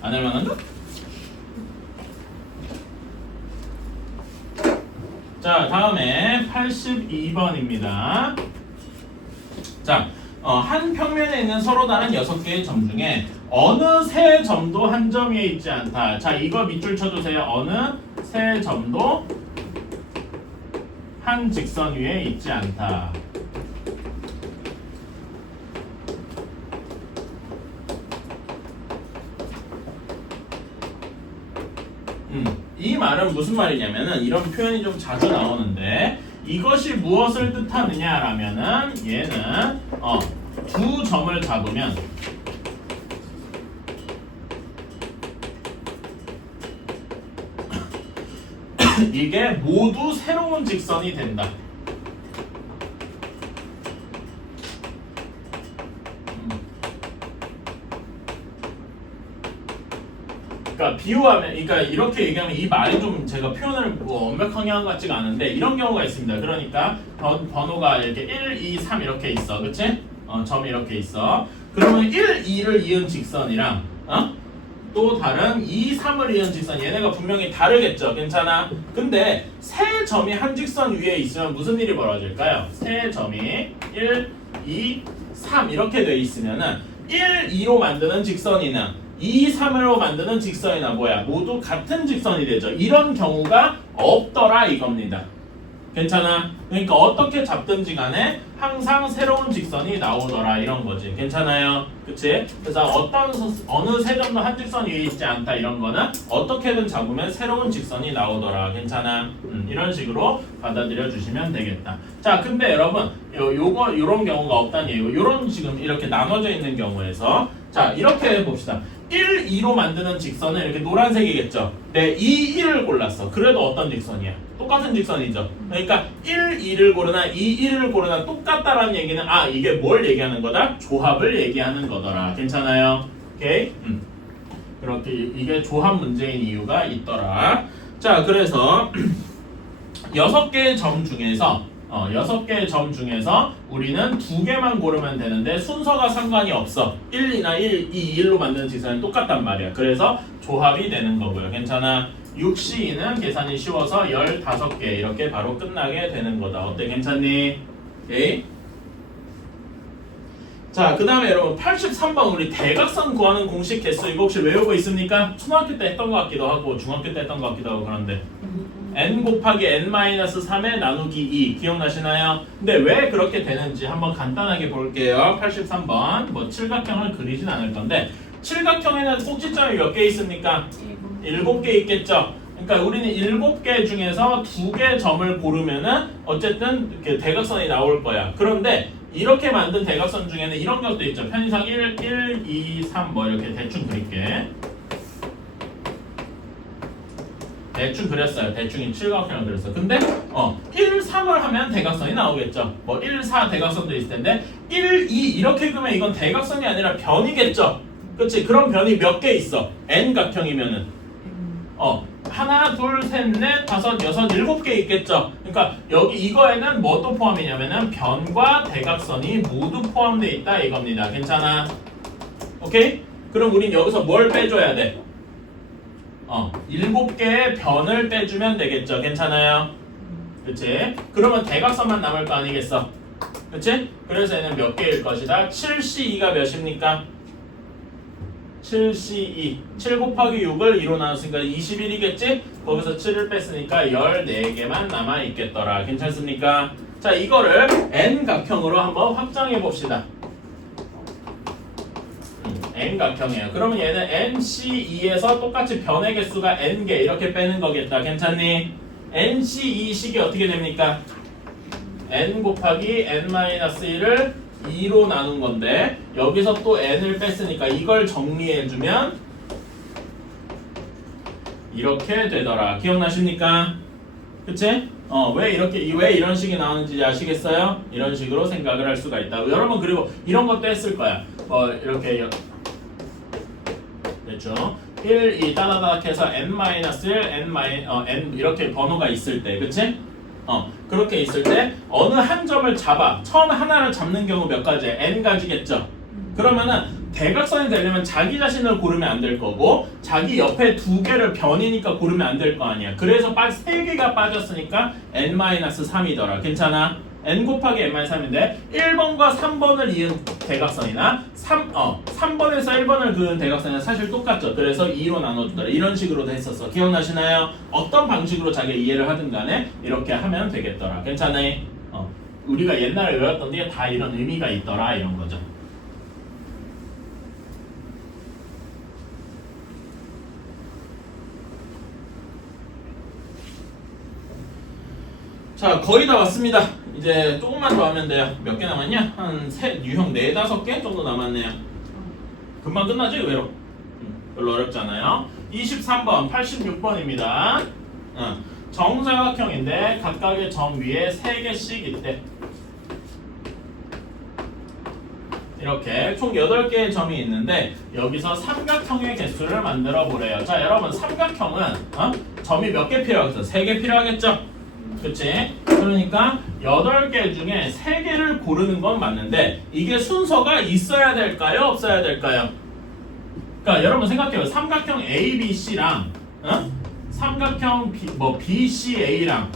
안 할만한가? 자, 다음에 82번입니다. 자, 한 평면에 있는 서로 다른 6개의 점 중에 어느 세 점도 한 점 위에 있지 않다. 자, 이거 밑줄 쳐주세요. 어느 세 점도 한 직선 위에 있지 않다. 이 말은 무슨 말이냐면은 이런 표현이 좀 자주 나오는데 이것이 무엇을 뜻하느냐라면은 얘는 두 점을 잡으면 이게 모두 새로운 직선이 된다. 그러니까 비유하면, 그러니까 이렇게 얘기하면 이 말이 좀 제가 표현을 뭐 완벽하게 한 것 같지가 않은데 이런 경우가 있습니다. 그러니까 번호가 이렇게 1, 2, 3 이렇게 있어, 그렇지? 점이 이렇게 있어. 그러면 1, 2를 이은 직선이랑 또 다른 2, 3을 이은 직선 얘네가 분명히 다르겠죠, 괜찮아? 근데 세 점이 한 직선 위에 있으면 무슨 일이 벌어질까요? 세 점이 1, 2, 3 이렇게 돼 있으면은 1, 2로 만드는 직선이나 2, 3으로 만드는 직선이나 뭐야? 모두 같은 직선이 되죠. 이런 경우가 없더라 이겁니다. 괜찮아? 그러니까 어떻게 잡든지 간에 항상 새로운 직선이 나오더라 이런 거지. 괜찮아요? 그치? 그래서 어느 세 점도 한 직선 위에 있지 않다 이런 거는 어떻게든 잡으면 새로운 직선이 나오더라. 괜찮아? 이런 식으로 받아들여 주시면 되겠다. 자, 근데 여러분 요런 경우가 없다는 얘기고 요런 지금 이렇게 나눠져 있는 경우에서 자, 이렇게 해봅시다. 1, 2로 만드는 직선은 이렇게 노란색이겠죠. 네, 2, 1을 골랐어. 그래도 어떤 직선이야? 똑같은 직선이죠. 그러니까 1, 2를 고르나 2, 1을 고르나 똑같다라는 얘기는 이게 뭘 얘기하는 거다? 조합을 얘기하는 거더라. 괜찮아요? 오케이? 그렇게 이게 조합 문제인 이유가 있더라. 자, 그래서 6개의 점 중에서 6개의 점 중에서 우리는 2개만 고르면 되는데 순서가 상관이 없어. 1이나 1, 2, 1로 만드는 직선이 똑같단 말이야. 그래서 조합이 되는 거고요. 괜찮아? 6C2는 계산이 쉬워서 15개 이렇게 바로 끝나게 되는 거다. 어때? 괜찮니? 오케이? 자, 그 다음에 여러분 83번 우리 대각선 구하는 공식 개수 이거 혹시 외우고 있습니까? 초등학교 때 했던 것 같기도 하고 중학교 때 했던 것 같기도 하고 그런데 n 곱하기 n-3에 나누기 2 기억나시나요? 근데 왜 그렇게 되는지 한번 간단하게 볼게요. 83번 뭐 칠각형을 그리진 않을 건데 칠각형에는 꼭지점이 몇 개 있습니까? 7개 있겠죠? 그러니까 우리는 7개 중에서 2개 점을 고르면은 어쨌든 이렇게 대각선이 나올 거야. 그런데 이렇게 만든 대각선 중에는 이런 것도 있죠. 편의상 1, 2, 3 뭐 이렇게 대충 그릴게. 대충 그렸어요. 대충 칠각형을 그렸어요. 근데 1, 3을 하면 대각선이 나오겠죠. 뭐 1, 4 대각선도 있을 텐데 1, 2 이렇게 그으면 이건 대각선이 아니라 변이겠죠. 그치? 그럼 변이 몇 개 있어? N각형이면은 하나, 둘, 셋, 넷, 다섯, 여섯, 일곱 개 있겠죠. 그러니까 여기 이거에는 뭐도 포함이냐면은 변과 대각선이 모두 포함되어 있다 이겁니다. 괜찮아? 오케이? 그럼 우린 여기서 뭘 빼줘야 돼? 7개의 변을 빼주면 되겠죠. 괜찮아요? 그치? 그러면 대각선만 남을 거 아니겠어? 그치? 그래서 얘는 몇 개일 것이다? 7C2가 몇입니까? 7C2 7 곱하기 6을 2로 나눴으니까 21이겠지? 거기서 7을 뺐으니까 14개만 남아있겠더라. 괜찮습니까? 자, 이거를 N각형으로 한번 확장해 봅시다. N각형이에요. 그러면 얘는 NC2에서 똑같이 변의 개수가 N개 이렇게 빼는 거겠다. 괜찮니? NC2식이 어떻게 됩니까? N 곱하기 N-1을 2로 나눈 건데 여기서 또 n을 뺐으니까 이걸 정리해주면 이렇게 되더라. 기억나십니까? 그치? 왜 이런 식이 나오는지 아시겠어요? 이런 식으로 생각을 할 수가 있다. 여러분 그리고 이런 것도 했을 거야. 이렇게 됐죠? 1, 2 따다닥 해서 n-1, n 이렇게 번호가 있을 때, 그치? 그렇게 있을 때 어느 한 점을 잡아 처음 하나를 잡는 경우 몇 가지? n가지겠죠. 그러면은 대각선이 되려면 자기 자신을 고르면 안 될 거고 자기 옆에 두 개를 변이니까 고르면 안 될 거 아니야. 그래서 세 개가 빠졌으니까 n-3이더라. 괜찮아? n 곱하기 n-3인데 1번과 3번을 이은 대각선이나 3번에서 1번을 그은 대각선은 사실 똑같죠. 그래서 2로 나눠주더라. 이런 식으로도 했었어. 기억나시나요? 어떤 방식으로 자기 이해를 하든 간에 이렇게 하면 되겠더라. 괜찮아요? 우리가 옛날에 외웠던 게 다 이런 의미가 있더라 이런 거죠. 자, 거의 다 왔습니다. 이제 조금만 더 하면 돼요. 몇 개 남았냐? 유형 4, 5개 정도 남았네요. 금방 끝나지 의외로. 별로 어렵지 않아요. 23번, 86번입니다. 정사각형인데 각각의 점 위에 3개씩 있대. 이렇게 총 8개의 점이 있는데 여기서 삼각형의 개수를 만들어 보래요. 자, 여러분 삼각형은 점이 몇 개 필요하겠어? 3개 필요하겠죠? 그치? 그러니까 8개 중에 3개를 고르는 건 맞는데 이게 순서가 있어야 될까요? 없어야 될까요? 그러니까 여러분 생각해요. 삼각형 ABC랑 삼각형 BCA랑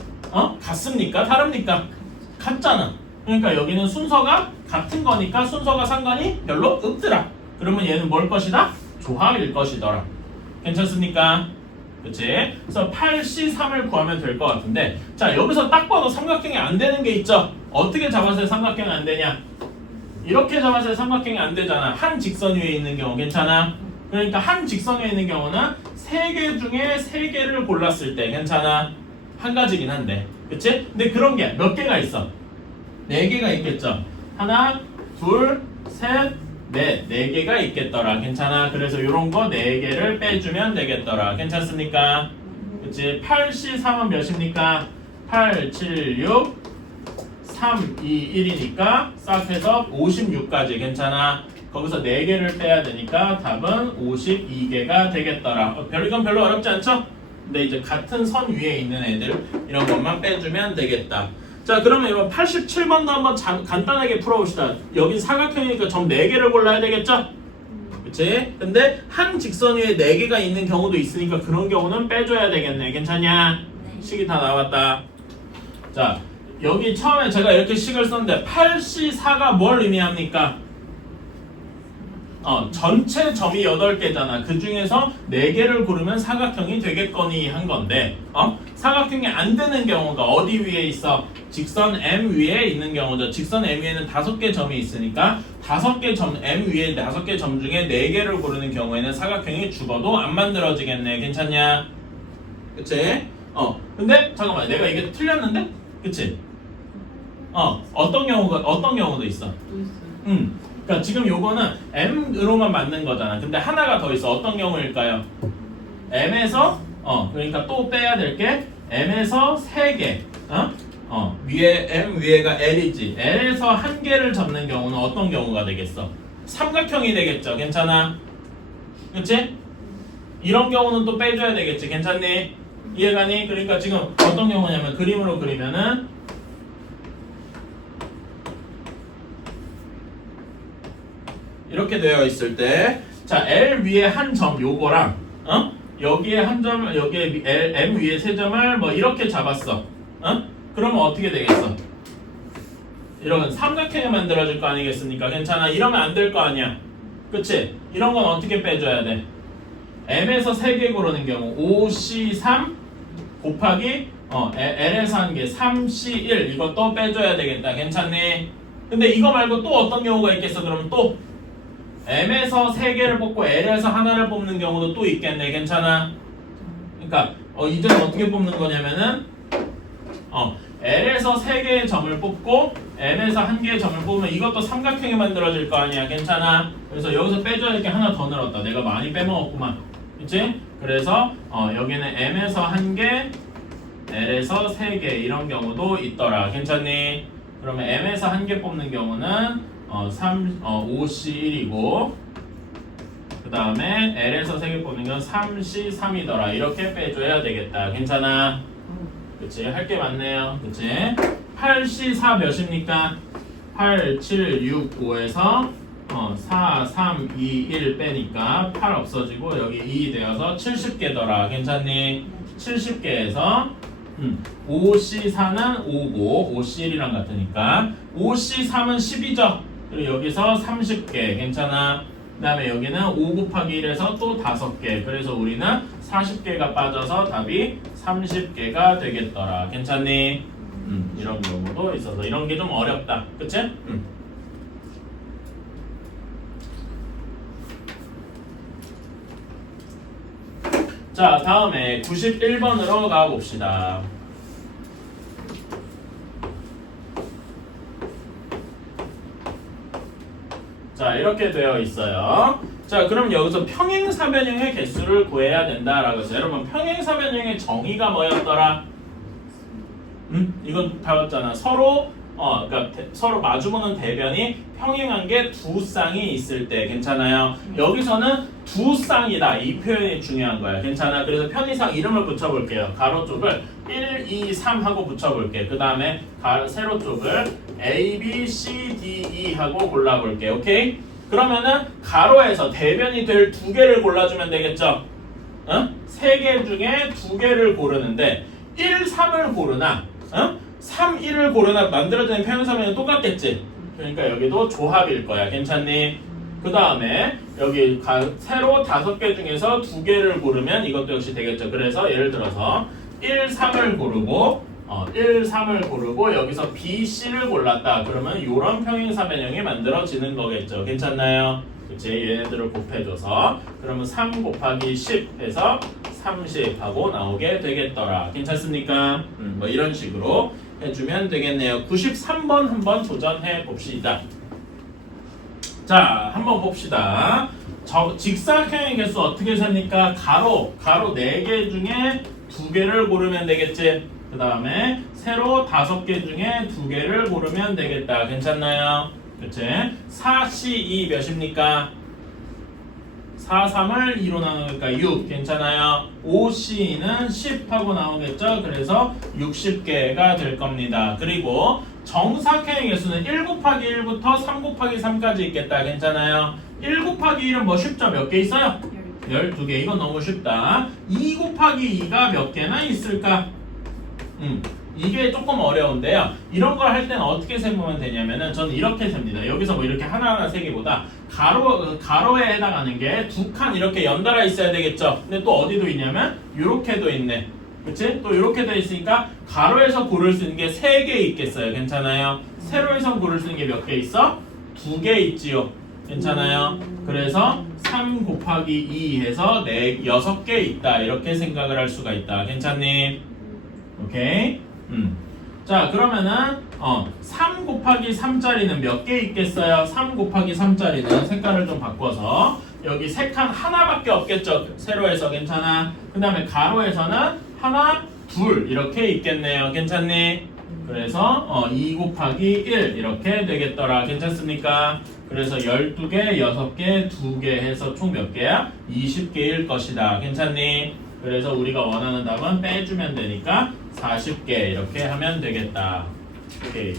같습니까? 다릅니까? 같잖아. 그러니까 여기는 순서가 같은 거니까 순서가 상관이 별로 없더라. 그러면 얘는 뭘 것이다? 조합일 것이더라. 괜찮습니까? 그치? 그래서 8C3을 구하면 될 것 같은데 자 여기서 딱 봐도 삼각형이 안 되는 게 있죠? 어떻게 잡았을 때 삼각형이 안 되냐? 이렇게 잡았을 때 삼각형이 안 되잖아. 한 직선 위에 있는 경우 괜찮아? 그러니까 한 직선 위에 있는 경우는 3개 중에 3개를 골랐을 때 괜찮아? 한 가지긴 한데 그치? 근데 그런 게 몇 개가 있어? 4개가 있겠죠? 하나, 둘, 셋, 넷, 4개가 있겠더라. 괜찮아? 그래서 요런 거 4개를 빼주면 되겠더라. 괜찮습니까? 그치? 8C3은 몇입니까? 8, 7, 6, 3, 2, 1이니까 싹 해서 56까지. 괜찮아? 거기서 4개를 빼야 되니까 답은 52개가 되겠더라. 이건 별로 어렵지 않죠? 근데 이제 같은 선 위에 있는 애들 이런 것만 빼주면 되겠다. 자, 그러면 이번 87번도 한번 간단하게 풀어봅시다. 여긴 사각형이니까 점 4개를 골라야 되겠죠? 그치? 근데 한 직선 위에 4개가 있는 경우도 있으니까 그런 경우는 빼줘야 되겠네. 괜찮냐? 식이 다 나왔다. 자, 여기 처음에 제가 이렇게 식을 썼는데 8C4가 뭘 의미합니까? 전체 점이 8개잖아. 그 중에서 4개를 고르면 사각형이 되겠거니 한 건데 사각형이 안 되는 경우가 어디 위에 있어? 직선 M 위에 있는 경우죠. 직선 M 위에는 5개 점이 있으니까 5개 점, M 위에 5개 점 중에 4개를 고르는 경우에는 사각형이 죽어도 안 만들어지겠네. 괜찮냐? 그치? 근데 잠깐만, 내가 이게 틀렸는데? 그치? 어떤 경우도 있어. 그러니까 지금 요거는 M으로만 맞는 거잖아. 근데 하나가 더 있어. 어떤 경우일까요? M에서 그러니까 또 빼야 될 게 m에서 3개. 위에 m 위에가 l이지. l에서 1개를 잡는 경우는 어떤 경우가 되겠어? 삼각형이 되겠죠. 괜찮아? 그치? 이런 경우는 또 빼줘야 되겠지. 괜찮니? 이해가니? 그러니까 지금 어떤 경우냐면 그림으로 그리면은 이렇게 되어 있을 때, 자 L 위에 한 점 요거랑 여기에 한 점, 여기에 M 위에 3점을 뭐 이렇게 잡았어. 그러면 어떻게 되겠어? 이런 삼각형을 만들어줄 거 아니겠습니까? 괜찮아? 이러면 안 될 거 아니야. 그치? 이런 건 어떻게 빼줘야 돼? M에서 3개 고르는 경우 5C3 곱하기 L에서 1개 3C1 이것도 빼줘야 되겠다. 괜찮니? 근데 이거 말고 또 어떤 경우가 있겠어? 그러면 또 M에서 3개를 뽑고 L에서 하나를 뽑는 경우도 또 있겠네. 괜찮아? 그러니까 이제는 어떻게 뽑는 거냐면은 L에서 3개의 점을 뽑고 M에서 1개의 점을 뽑으면 이것도 삼각형이 만들어질 거 아니야. 괜찮아? 그래서 여기서 빼줘야 될 게 하나 더 늘었다. 내가 많이 빼먹었구만. 그치? 그래서 여기는 M에서 1개, L에서 3개 이런 경우도 있더라. 괜찮니? 그러면 M에서 1개 뽑는 경우는 5C1이고 그 다음에 L에서 3개 뽑는 건 3C3이더라. 이렇게 빼줘야 되겠다. 괜찮아? 그치? 할 게 많네요. 그치? 8C4 몇입니까? 8, 7, 6, 5에서 4, 3, 2, 1 빼니까 8 없어지고 여기 2 되어서 70개더라. 괜찮니? 70개에서 5C4는 5고 5C1이랑 같으니까 5C3은 10이죠. 그리고 여기서 30개. 괜찮아? 그 다음에 여기는 5 곱하기 1에서 또 5개. 그래서 우리는 40개가 빠져서 답이 30개가 되겠더라. 괜찮니? 이런 경우도 있어서 이런 게 좀 어렵다. 그치? 자, 다음에 91번으로 가봅시다. 자, 이렇게 되어 있어요. 자, 그럼 여기서 평행사변형의 개수를 구해야 된다라고 해서 여러분 평행사변형의 정의가 뭐였더라? 이건 배웠잖아. 그러니까 서로 마주보는 대변이 평행한 게 두 쌍이 있을 때. 괜찮아요? 여기서는 두 쌍이다. 이 표현이 중요한 거야. 괜찮아? 그래서 편의상 이름을 붙여볼게요. 가로 쪽을 1, 2, 3 하고 붙여볼게. 그 다음에 세로 쪽을 A, B, C, D, E 하고 골라볼게. 오케이? 그러면은 가로에서 대변이 될 2개를 골라주면 되겠죠? 3개 중에 2개를 고르는데 1, 3을 고르나 3, 1을 고르나 만들어지는 평행사변은 똑같겠지? 그러니까 여기도 조합일 거야. 괜찮니? 그 다음에 여기 세로 5개 중에서 2개를 고르면 이것도 역시 되겠죠. 그래서 예를 들어서 1, 3을 고르고 1, 3을 고르고 여기서 B, C를 골랐다. 그러면 이런 평행사변형이 만들어지는 거겠죠. 괜찮나요? 그치? 얘네들을 곱해줘서 그러면 3 곱하기 10 해서 30 하고 나오게 되겠더라. 괜찮습니까? 뭐 이런 식으로 해주면 되겠네요. 93번 한번 도전해 봅시다. 자, 한번 봅시다. 직사각형의 개수 어떻게 셉니까? 가로 4개 중에 2개를 고르면 되겠지? 그 다음에 세로 5개 중에 2개를 고르면 되겠다. 괜찮나요? 그치? 4C2 몇입니까? 4, 3을 2로 나누니까 6. 괜찮아요? 5C는 10 하고 나오겠죠? 그래서 60개가 될 겁니다. 그리고 정사각형의 개수는 1 곱하기 1부터 3 곱하기 3까지 있겠다. 괜찮아요? 1 곱하기 1은 뭐 쉽죠? 몇 개 있어요? 12개. 이건 너무 쉽다. 2 곱하기 2가 몇 개나 있을까? 이게 조금 어려운데요. 이런 걸 할 때는 어떻게 세보면 되냐면은 저는 이렇게 셉니다. 여기서 뭐 이렇게 하나하나 세기보다 가로에 해당하는 게 2칸 이렇게 연달아 있어야 되겠죠. 근데 또 어디도 있냐면 이렇게도 있네. 그치? 또 이렇게 돼 있으니까 가로에서 고를 수 있는 게 3개 있겠어요. 괜찮아요? 세로에서 고를 수 있는 게 몇 개 있어? 2개 있지요. 괜찮아요? 그래서 3 곱하기 2 해서 6개 있다. 이렇게 생각을 할 수가 있다. 괜찮니? 오케이? 자, 그러면은 3 곱하기 3짜리는 몇 개 있겠어요? 3 곱하기 3짜리는 색깔을 좀 바꿔서 여기 세 칸 하나밖에 없겠죠. 세로에서 괜찮아. 그 다음에 가로에서는 하나, 둘 이렇게 있겠네요. 괜찮니? 그래서 2 곱하기 1 이렇게 되겠더라. 괜찮습니까? 그래서 12개, 6개, 2개 해서 총 몇 개야? 20개일 것이다. 괜찮니? 그래서 우리가 원하는 답은 빼주면 되니까 40개 이렇게 하면 되겠다. 오케이.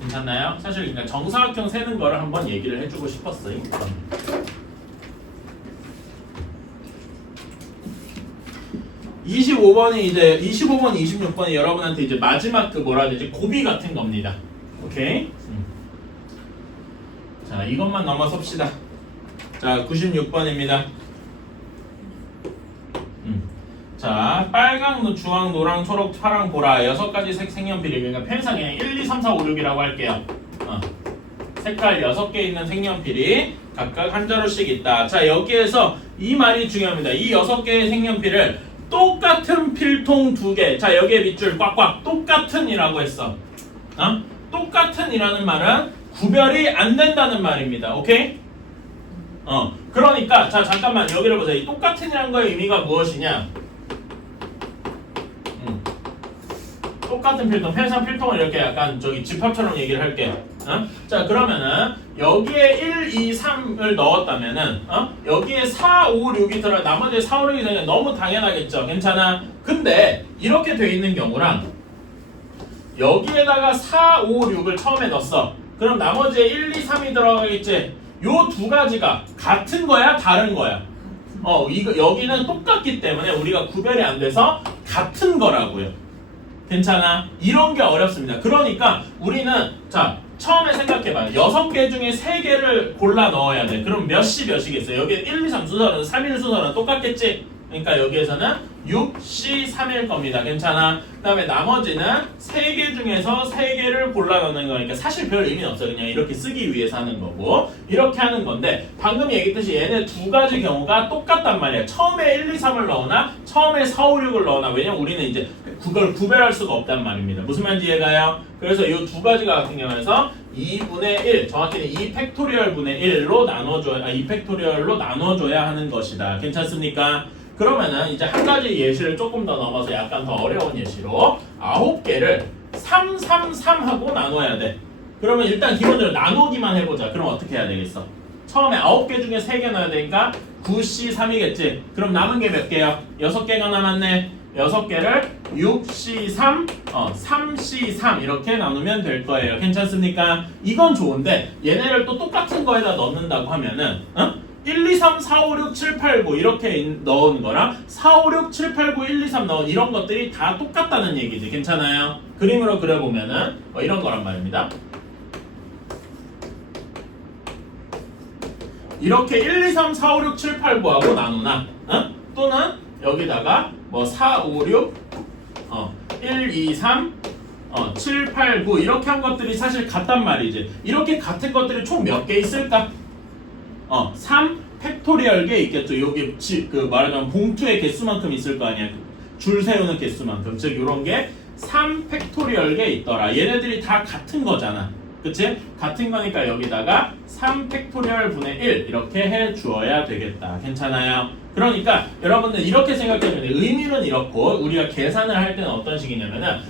괜찮나요? 사실 그러니까 정사각형 세는 거를 한번 얘기를 해주고 싶었어요. 25번이 이제 25번, 26번이 여러분한테 이제 마지막 그 뭐라 해야 되지? 고비 같은 겁니다. 오케이? 자, 이것만 넘어섭시다. 자, 96번입니다. 자, 빨강, 주황, 노랑, 초록, 파랑, 보라 6가지 색 색연필이 그러니까 편의상에 1, 2, 3, 4, 5, 6이라고 할게요. 색깔 6개 있는 색연필이 각각 한 자루씩 있다. 자, 여기에서 이 말이 중요합니다. 이 6개의 색연필을 똑같은 필통 2개. 자, 여기에 밑줄 꽉꽉 똑같은 이라고 했어. 똑같은 이라는 말은 구별이 안 된다는 말입니다. 오케이? 그러니까 자, 잠깐만 여기를 보세요. 이 똑같은 이라는 거의 의미가 무엇이냐? 똑같은 필통, 편의상 필통을 이렇게 약간 저기 집합처럼 얘기를 할게요. 자, 그러면은 여기에 1, 2, 3을 넣었다면은 여기에 4, 5, 6이 들어 나머지 4, 5, 6이 들어 너무 당연하겠죠. 괜찮아? 근데 이렇게 돼 있는 경우랑 여기에다가 4, 5, 6을 처음에 넣었어. 그럼 나머지에 1, 2, 3이 들어가겠지. 요 두 가지가 같은 거야, 다른 거야? 이거 여기는 똑같기 때문에 우리가 구별이 안 돼서 같은 거라고요. 괜찮아? 이런 게 어렵습니다. 그러니까 우리는 자 처음에 생각해봐요. 6개 중에 3개를 골라 넣어야 돼. 그럼 몇이겠어요? 여기 1, 2, 3 순서는 3일 순서는 똑같겠지? 그러니까 여기에서는 6, C, 3일 겁니다. 괜찮아? 그 다음에 나머지는 3개 중에서 3개를 골라 넣는 거니까 사실 별 의미는 없어요. 그냥 이렇게 쓰기 위해서 하는 거고 이렇게 하는 건데 방금 얘기했듯이 얘네 두 가지 경우가 똑같단 말이야. 처음에 1, 2, 3을 넣으나 처음에 4, 5, 6을 넣으나 왜냐면 우리는 이제 그걸 구별할 수가 없단 말입니다. 무슨 말인지 이해가요? 그래서 이 두 가지가 같은 경우에서 2분의 1 정확히는 2 팩토리얼 분의 1로 나눠줘야 2 팩토리얼로 나눠줘야 하는 것이다. 괜찮습니까? 그러면은 이제 한 가지 예시를 조금 더 넘어서 약간 더 어려운 예시로 9개를 3, 3, 3하고 나눠야 돼. 그러면 일단 기본적으로 나누기만 해보자. 그럼 어떻게 해야 되겠어? 처음에 9개 중에 3개 넣어야 되니까 9C, 3이겠지. 그럼 남은 게 몇 개야? 6개가 남았네. 6개를 6C3, 3C3 이렇게 나누면 될 거예요. 괜찮습니까? 이건 좋은데 얘네를 또 똑같은 거에다 넣는다고 하면은 1, 2, 3, 4, 5, 6, 7, 8, 9 이렇게 넣은 거랑 4, 5, 6, 7, 8, 9, 1, 2, 3 넣은 이런 것들이 다 똑같다는 얘기지. 괜찮아요? 그림으로 그려보면은 이런 거란 말입니다. 이렇게 1, 2, 3, 4, 5, 6, 7, 8, 9하고 나누나 또는 여기다가 4, 5, 6 1, 2, 3 7, 8, 9 이렇게 한 것들이 사실 같단 말이지. 이렇게 같은 것들이 총 몇 개 있을까? 3 팩토리얼 게 있겠죠. 여기 그 말하자면 봉투의 개수만큼 있을 거 아니야. 줄 세우는 개수만큼. 즉 이런 게 3 팩토리얼 게 있더라. 얘네들이 다 같은 거잖아. 그치? 같은 거니까 여기다가 3 팩토리얼 분의 1 이렇게 해 주어야 되겠다. 괜찮아요? 그러니까 여러분들 이렇게 생각해주면 돼요. 의미는 이렇고 우리가 계산을 할 때는 어떤 식이냐면은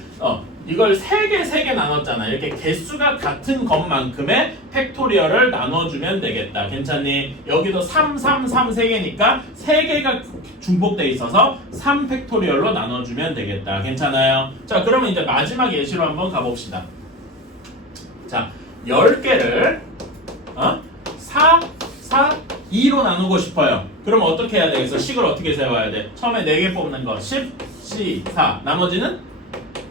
이걸 3개 나눴잖아. 이렇게 개수가 같은 것만큼의 팩토리얼을 나눠주면 되겠다. 괜찮니? 여기도 3, 3, 3 3개니까 3개가 중복돼 있어서 3 팩토리얼로 나눠주면 되겠다. 괜찮아요? 자, 그러면 이제 마지막 예시로 한번 가봅시다. 자, 10개를 4, 4, 2로 나누고 싶어요. 그럼 어떻게 해야 되겠어? 식을 어떻게 세워야 돼? 처음에 4개 뽑는 거 10, C, 4 나머지는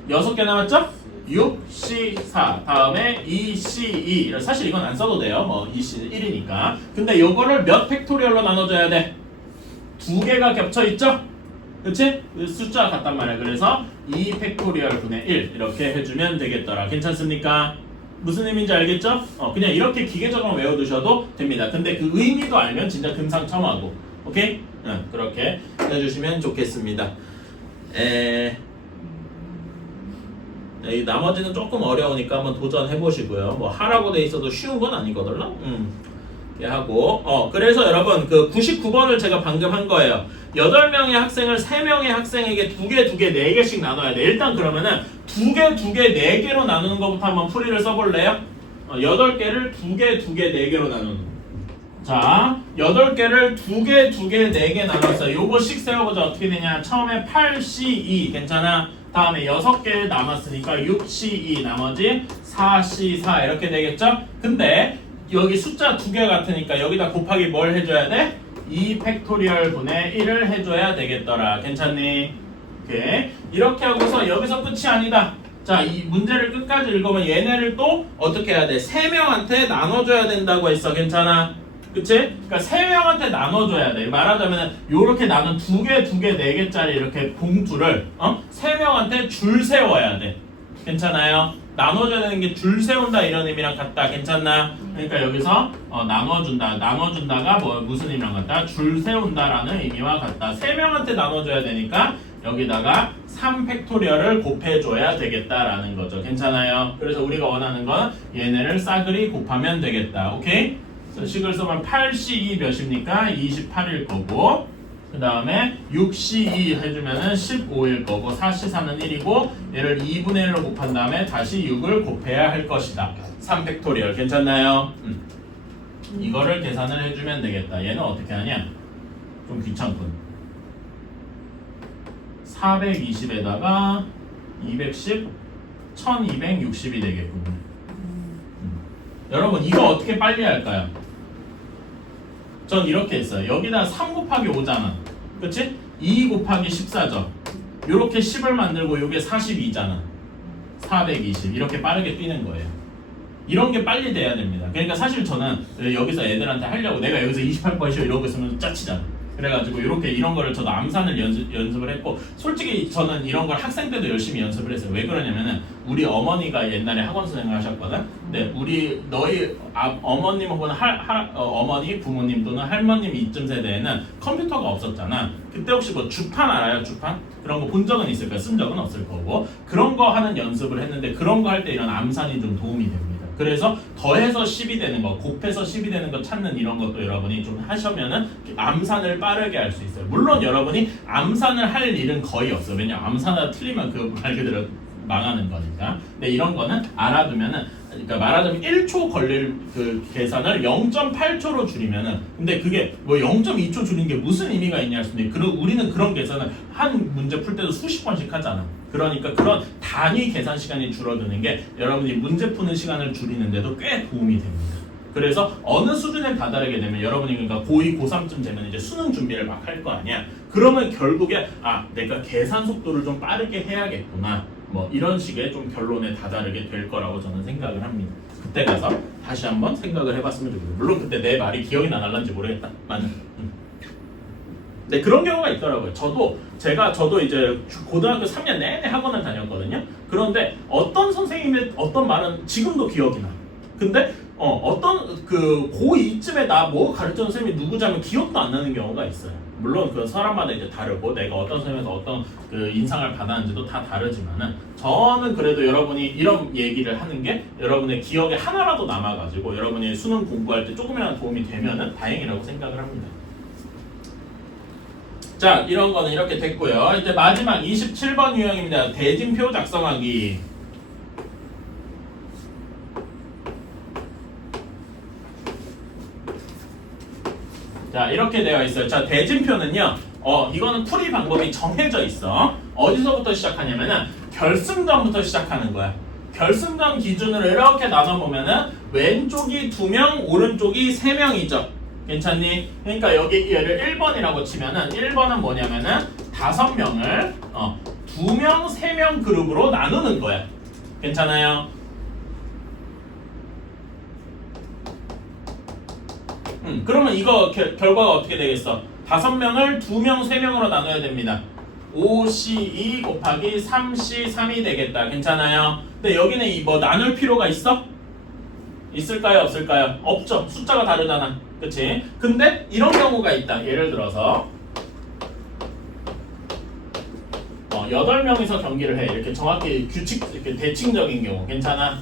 6개 남았죠? 6, C, 4 다음에 2, C, 2 사실 이건 안 써도 돼요. 2, C는 1이니까 근데 요거를 몇 팩토리얼로 나눠줘야 돼? 2개가 겹쳐있죠? 그치? 숫자가 같단 말이야. 그래서 2 팩토리얼 분의 1 이렇게 해주면 되겠더라. 괜찮습니까? 무슨 의미인지 알겠죠? 그냥 이렇게 기계적으로 외워두셔도 됩니다. 근데 그 의미도 알면 진짜 금상첨화고. 오케이? 그렇게 해주시면 좋겠습니다. 이 나머지는 조금 어려우니까 한번 도전해보시고요. 하라고 돼 있어도 쉬운 건 아니거든요. 하고 그래서 여러분 그 99번을 제가 방금 한 거예요. 8명의 학생을 3명의 학생에게 2개, 4개씩 나눠야 돼. 일단 그러면은 2개, 4개로 나누는 것부터 한번 풀이를 써볼래요? 8개를 2개, 4개로 나누는 거. 자, 8개를 2개, 4개 나눴어요. 요거씩 세워보자. 어떻게 되냐? 처음에 8C2 괜찮아? 다음에 6개 남았으니까 6C2 나머지 4C4 이렇게 되겠죠? 근데 여기 숫자 2개 같으니까 여기다 곱하기 뭘 해줘야 돼? 2 팩토리얼 분의 1을 해줘야 되겠더라. 괜찮니? 오케이. 이렇게 하고서 여기서 끝이 아니다. 자, 이 문제를 끝까지 읽으면 얘네를 또 어떻게 해야 돼? 3명한테 나눠줘야 된다고 했어. 괜찮아? 그치? 그러니까 3명한테 나눠줘야 돼. 말하자면 요렇게 나눈 2개, 4개짜리 이렇게 봉투를 3명한테 줄 세워야 돼. 괜찮아요? 나눠줘야 되는 게 줄 세운다 이런 의미랑 같다. 괜찮나? 그러니까 여기서 나눠준다가 무슨 의미랑 같다? 줄 세운다라는 의미와 같다. 3명한테 나눠줘야 되니까 여기다가 3팩토리얼을 곱해줘야 되겠다라는 거죠. 괜찮아요? 그래서 우리가 원하는 건 얘네를 싸그리 곱하면 되겠다. 오케이? 그래서 식을 써보면 8C2 몇입니까? 28일 거고 그 다음에 6C2 해주면은 15일 거고 4C4는 1이고 얘를 2분의 1로 곱한 다음에 다시 6을 곱해야 할 것이다. 3팩토리얼 괜찮나요? 이거를 계산을 해주면 되겠다. 얘는 어떻게 하냐? 좀 귀찮군. 420에다가 210, 1260이 되겠군요. 여러분 이거 어떻게 빨리 할까요? 전 이렇게 했어요. 여기다 3 곱하기 5잖아. 그치? 2 곱하기 14죠. 요렇게 10을 만들고 요게 42잖아. 420 이렇게 빠르게 뛰는 거예요. 이런 게 빨리 돼야 됩니다. 그러니까 사실 저는 여기서 애들한테 하려고 내가 여기서 28 것이요 이러고 있으면 짜치잖아. 그래가지고 이렇게 이런 거를 저도 암산을 연습을 했고 솔직히 저는 이런 걸 학생 때도 열심히 연습을 했어요. 왜 그러냐면은 우리 어머니가 옛날에 학원 선생을 하셨거든. 근데 너희 어머님 혹은 어머니 부모님 또는 할머님 이쯤 세대에는 컴퓨터가 없었잖아. 그때 혹시 뭐 주판 알아요? 주판? 그런 거 본 적은 있을 거야. 쓴 적은 없을 거고 그런 거 하는 연습을 했는데 그런 거 할 때 이런 암산이 좀 도움이 됩니다. 그래서 더해서 10이 되는 거, 곱해서 10이 되는 거 찾는 이런 것도 여러분이 좀 하시면은 암산을 빠르게 할 수 있어요. 물론 여러분이 암산을 할 일은 거의 없어요. 왜냐면 암산하다 틀리면 그 말 그대로 망하는 거니까. 근데 이런 거는 알아두면은 그러니까 말하자면 1초 걸릴 그 계산을 0.8초로 줄이면은 근데 그게 뭐 0.2초 줄인 게 무슨 의미가 있냐 할 수 있는데 우리는 그런 계산을 한 문제 풀 때도 수십 번씩 하잖아. 그러니까 그런 단위 계산 시간이 줄어드는 게 여러분이 문제 푸는 시간을 줄이는데도 꽤 도움이 됩니다. 그래서 어느 수준에 다다르게 되면 여러분이 그러니까 고2, 고3쯤 되면 이제 수능 준비를 막 할 거 아니야. 그러면 결국에 내가 계산 속도를 좀 빠르게 해야겠구나. 뭐 이런 식의 좀 결론에 다다르게 될 거라고 저는 생각을 합니다. 그때 가서 다시 한번 생각을 해봤으면 좋겠어요. 물론 그때 내 말이 기억이 나날런지 모르겠다. 네, 그런 경우가 있더라고요. 저도 이제 고등학교 3년 내내 학원을 다녔거든요. 그런데 어떤 선생님의 어떤 말은 지금도 기억이 나. 근데 어떤 그 고2쯤에 나 뭐 가르쳤던 선생님이 누구지 하면 기억도 안 나는 경우가 있어요. 물론 그 사람마다 이제 다르고 내가 어떤 선생님에서 어떤 그 인상을 받았는지도 다 다르지만은 저는 그래도 여러분이 이런 얘기를 하는 게 여러분의 기억에 하나라도 남아가지고 여러분이 수능 공부할 때 조금이라도 도움이 되면은 다행이라고 생각을 합니다. 자, 이런 거는 이렇게 됐고요. 이제 마지막 27번 유형입니다. 대진표 작성하기. 자, 이렇게 되어 있어요. 자, 대진표는요. 이거는 풀이 방법이 정해져 있어. 어디서부터 시작하냐면은 결승전부터 시작하는 거야. 결승전 기준으로 이렇게 나눠보면은 왼쪽이 2명, 오른쪽이 3명이죠. 괜찮니? 그러니까 여기 얘를 1번이라고 치면은 1번은 뭐냐면은 5명을 2명, 3명 그룹으로 나누는 거야. 괜찮아요? 그러면 이거 결과가 어떻게 되겠어? 5명을 2명, 3명으로 나눠야 됩니다. 5C2 곱하기 3C3이 되겠다. 괜찮아요? 근데 여기는 뭐 나눌 필요가 있어? 있을까요? 없을까요? 없죠. 숫자가 다르잖아. 그치? 근데 이런 경우가 있다. 예를 들어서 8명이서 경기를 해. 이렇게 정확히 이렇게 대칭적인 경우. 괜찮아?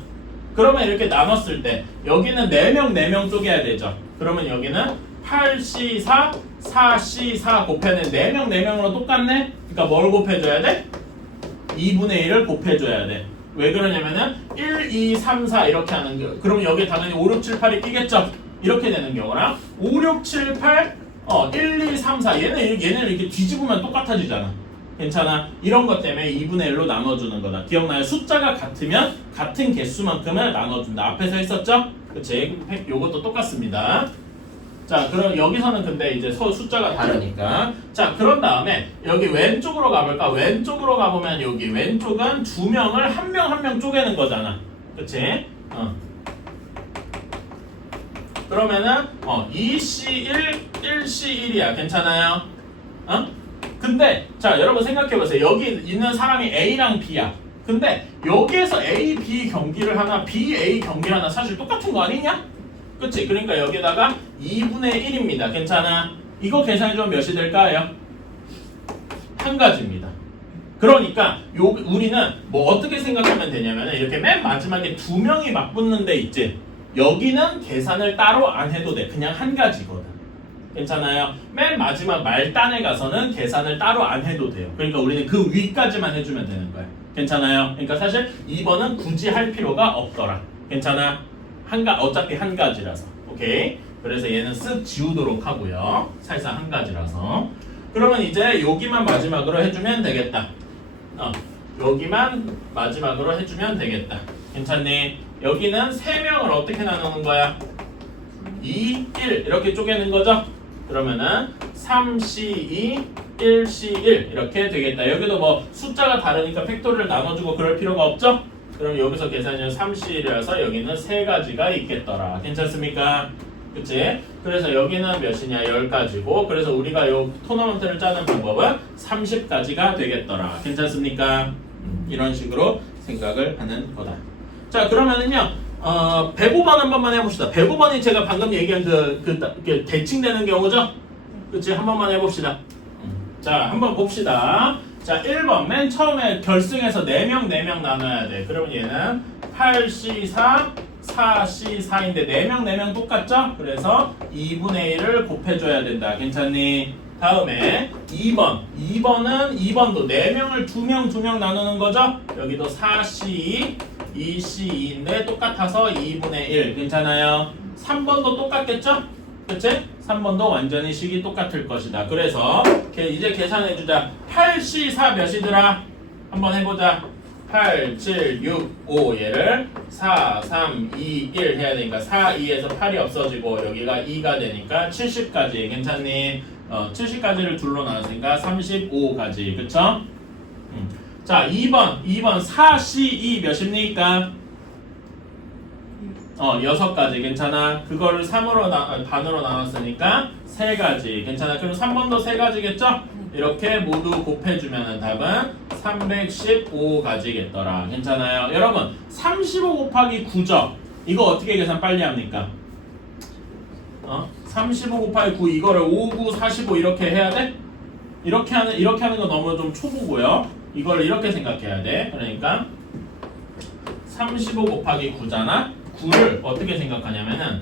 그러면 이렇게 나눴을 때 여기는 4명 4명 쪼개야 되죠. 그러면 여기는 8C4 4C4 곱해는 4명 4명으로 똑같네. 그러니까 뭘 곱해줘야 돼? 2분의 1을 곱해줘야 돼. 왜 그러냐면은 1, 2, 3, 4 이렇게 하는 거. 그러면 여기 당연히 5, 6, 7, 8이 끼겠죠? 이렇게 되는 경우랑 5, 6, 7, 8 1, 2, 3, 4 얘는 이렇게 뒤집으면 똑같아지잖아. 괜찮아? 이런 것 때문에 2분의 1로 나눠주는 거다. 기억나요? 숫자가 같으면 같은 개수만큼을 나눠준다. 앞에서 했었죠? 그치? 요것도 똑같습니다. 자, 그럼 여기서는 근데 이제 숫자가 다르니까. 자, 그런 다음에 여기 왼쪽으로 가볼까? 왼쪽으로 가보면 여기 왼쪽은 2명을 한 명 한 명 쪼개는 거잖아. 그치? 그러면은 2C1, 1C1이야. 괜찮아요? 근데 자, 여러분 생각해보세요. 여기 있는 사람이 A랑 B야. 근데 여기에서 A, B 경기를 하나, B, A 경기 하나 사실 똑같은 거 아니냐? 그치? 그러니까 여기다가 2분의 1입니다. 괜찮아? 이거 계산해주면 몇이 될까요? 한 가지입니다. 그러니까 우리는 뭐 어떻게 생각하면 되냐면 이렇게 맨 마지막에 2명이 맞붙는 데 있지? 여기는 계산을 따로 안 해도 돼. 그냥 한 가지거든. 괜찮아요? 맨 마지막 말단에 가서는 계산을 따로 안 해도 돼요. 그러니까 우리는 그 위까지만 해주면 되는 거야. 괜찮아요? 그러니까 사실 2번은 굳이 할 필요가 없더라. 괜찮아? 어차피 한 가지라서. 오케이? 그래서 얘는 쓱 지우도록 하고요. 살짝 한 가지라서. 그러면 이제 여기만 마지막으로 해주면 되겠다. 여기만 마지막으로 해주면 되겠다. 괜찮니? 여기는 3명을 어떻게 나누는 거야? 2, 1 이렇게 쪼개는 거죠? 그러면은 3C2, 1C1 이렇게 되겠다. 여기도 뭐 숫자가 다르니까 팩토리를 나눠주고 그럴 필요가 없죠? 그럼 여기서 계산이면 3C1이라서 여기는 3가지가 있겠더라. 괜찮습니까? 그치? 그래서 여기는 몇이냐? 10가지고 그래서 우리가 요 토너먼트를 짜는 방법은 30가지가 되겠더라. 괜찮습니까? 이런 식으로 생각을 하는 거다. 자, 그러면은요 105번 한 번만 해봅시다. 105번이 제가 방금 얘기한 그 대칭되는 경우죠? 그치? 한 번만 해봅시다. 자, 한번 봅시다. 자, 1번 맨 처음에 결승에서 4명 4명 나눠야 돼. 그러면 얘는 8C4 4C4인데 4명 4명 똑같죠? 그래서 2분의 1을 곱해줘야 된다. 괜찮니? 다음에 2번은 2번도 4명을 2명 2명 나누는 거죠? 여기도 4C 2C2인데 똑같아서 2분의 1 괜찮아요? 3번도 똑같겠죠? 그치? 3번도 완전히 식이 똑같을 것이다. 그래서 이제 계산해주자. 8C4 몇이더라? 한번 해보자. 8, 7, 6, 5 얘를 4, 3, 2, 1 해야 되니까 4, 2에서 8이 없어지고 여기가 2가 되니까 70까지 괜찮니? 70까지를 둘로 나눴으니까 35까지 그쵸? 자 2번 4C2 몇입니까? 6가지 괜찮아? 그거를 3으로 반으로 나눴으니까 3가지 괜찮아? 그럼 3번도 3가지겠죠? 이렇게 모두 곱해주면 답은 315가지겠더라. 괜찮아요? 여러분 35 곱하기 9죠? 이거 어떻게 계산 빨리 합니까? 35 곱하기 9 이거를 5, 9, 45 이렇게 해야 돼? 이렇게 하는 거 너무 좀 초보고요. 이걸 이렇게 생각해야 돼. 그러니까 35 곱하기 9잖아? 9를 어떻게 생각하냐면은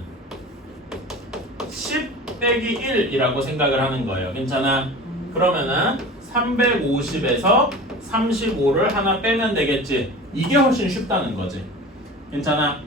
10 빼기 1이라고 생각을 하는 거예요. 괜찮아? 그러면은 350에서 35를 하나 빼면 되겠지. 이게 훨씬 쉽다는 거지. 괜찮아?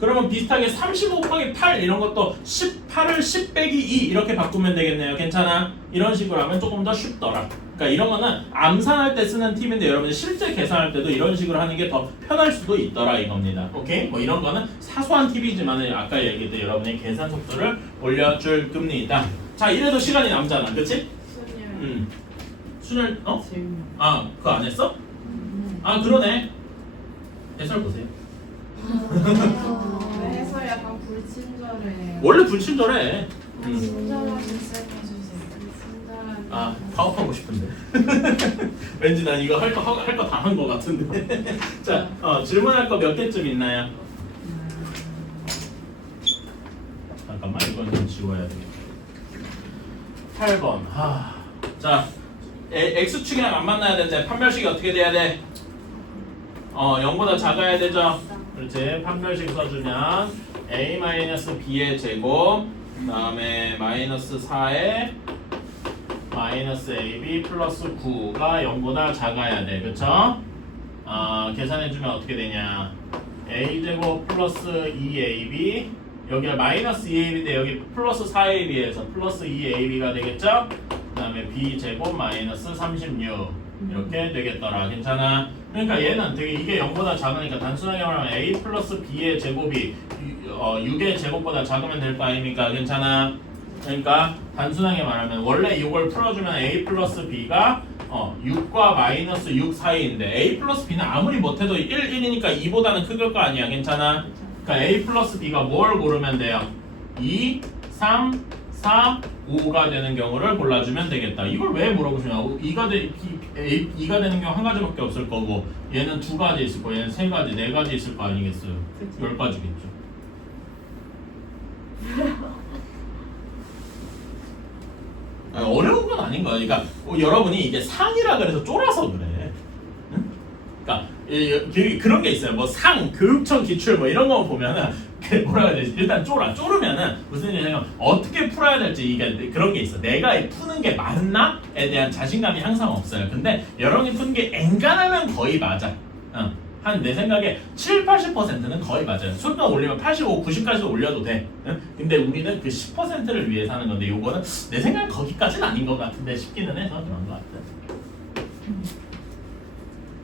그러면 비슷하게 35 곱하기 8 이런 것도 18을 10 빼기 2 이렇게 바꾸면 되겠네요. 괜찮아? 이런 식으로 하면 조금 더 쉽더라. 그러니까 이런 거는 암산할 때 쓰는 팁인데 여러분이 실제 계산할 때도 이런 식으로 하는 게 더 편할 수도 있더라 이겁니다. 오케이? 뭐 이런 거는 사소한 팁이지만 아까 얘기했듯 여러분의 계산 속도를 올려줄 겁니다. 자, 이래도 시간이 남잖아. 그치? 순열 그거 안 했어? 그러네. 해설 보세요. 해서 약간 불친절해요. 원래 불친절해. 친절하게 시작해주세요. 친절하게. 파업하고 싶은데. 왠지 난 이거 할 거 다 한 거 같은데. 자, 질문할 거 몇 개쯤 있나요? 잠깐만, 이건 좀 지워야 되겠다. 8번. 자, X축이랑 안 만나야 되는데 판별식이 어떻게 돼야 돼? 0보다 작아야 되죠? 그렇지. 판별식 써주면 a-b의 제곱 그 다음에 마이너스 4에 마이너스 ab 플러스 9가 0보다 작아야 돼. 그쵸? 계산해주면 어떻게 되냐. a제곱 플러스 2ab 여기가 마이너스 2ab인데 여기 플러스 4ab에서 플러스 2ab가 되겠죠? 그 다음에 b제곱 마이너스 36 이렇게 되겠더라. 괜찮아? 그러니까 얘는 되게 이게 0보다 작으니까 단순하게 말하면 a 플러스 b의 제곱이 6의 제곱보다 작으면 될 거 아닙니까? 괜찮아? 그러니까 단순하게 말하면 원래 이걸 풀어주면 a 플러스 b가 6과 마이너스 6 사이인데 a 플러스 b는 아무리 못해도 1이니까 2보다는 크길 거 아니야. 괜찮아? 그러니까 a 플러스 b가 뭘 고르면 돼요? 2, 3, 4, 5가 되는 경우를 골라주면 되겠다. 이걸 왜 물어보시냐? 2가 되는 경우 한 가지밖에 없을 거고 얘는 두 가지 있을 거고 얘는 세 가지, 네 가지 있을 거 아니겠어요? 그치. 10가지겠죠. 어려운 건 아닌 거야. 그러니까 여러분이 이게 상이라 그래서 쫄아서 그래. 응? 그러니까 그런 게 있어요. 뭐 상, 교육청 기출 뭐 이런 거 보면은 뭐라 해야 되지? 일단 쫄으면은 무슨 일이냐면 어떻게 풀어야 될지 이게 그런 게 있어. 내가 푸는 게 맞나에 대한 자신감이 항상 없어요. 근데 여러분이 푸는 게 엔간하면 거의 맞아. 한 내 생각에 7, 80%는 거의 맞아요. 수능 올리면 85, 90까지도 올려도 돼. 응? 근데 우리는 그 10%를 위해 사는 건데 요거는 내 생각에 거기까지는 아닌 것 같은데 싶기는 해서 그런 것 같아.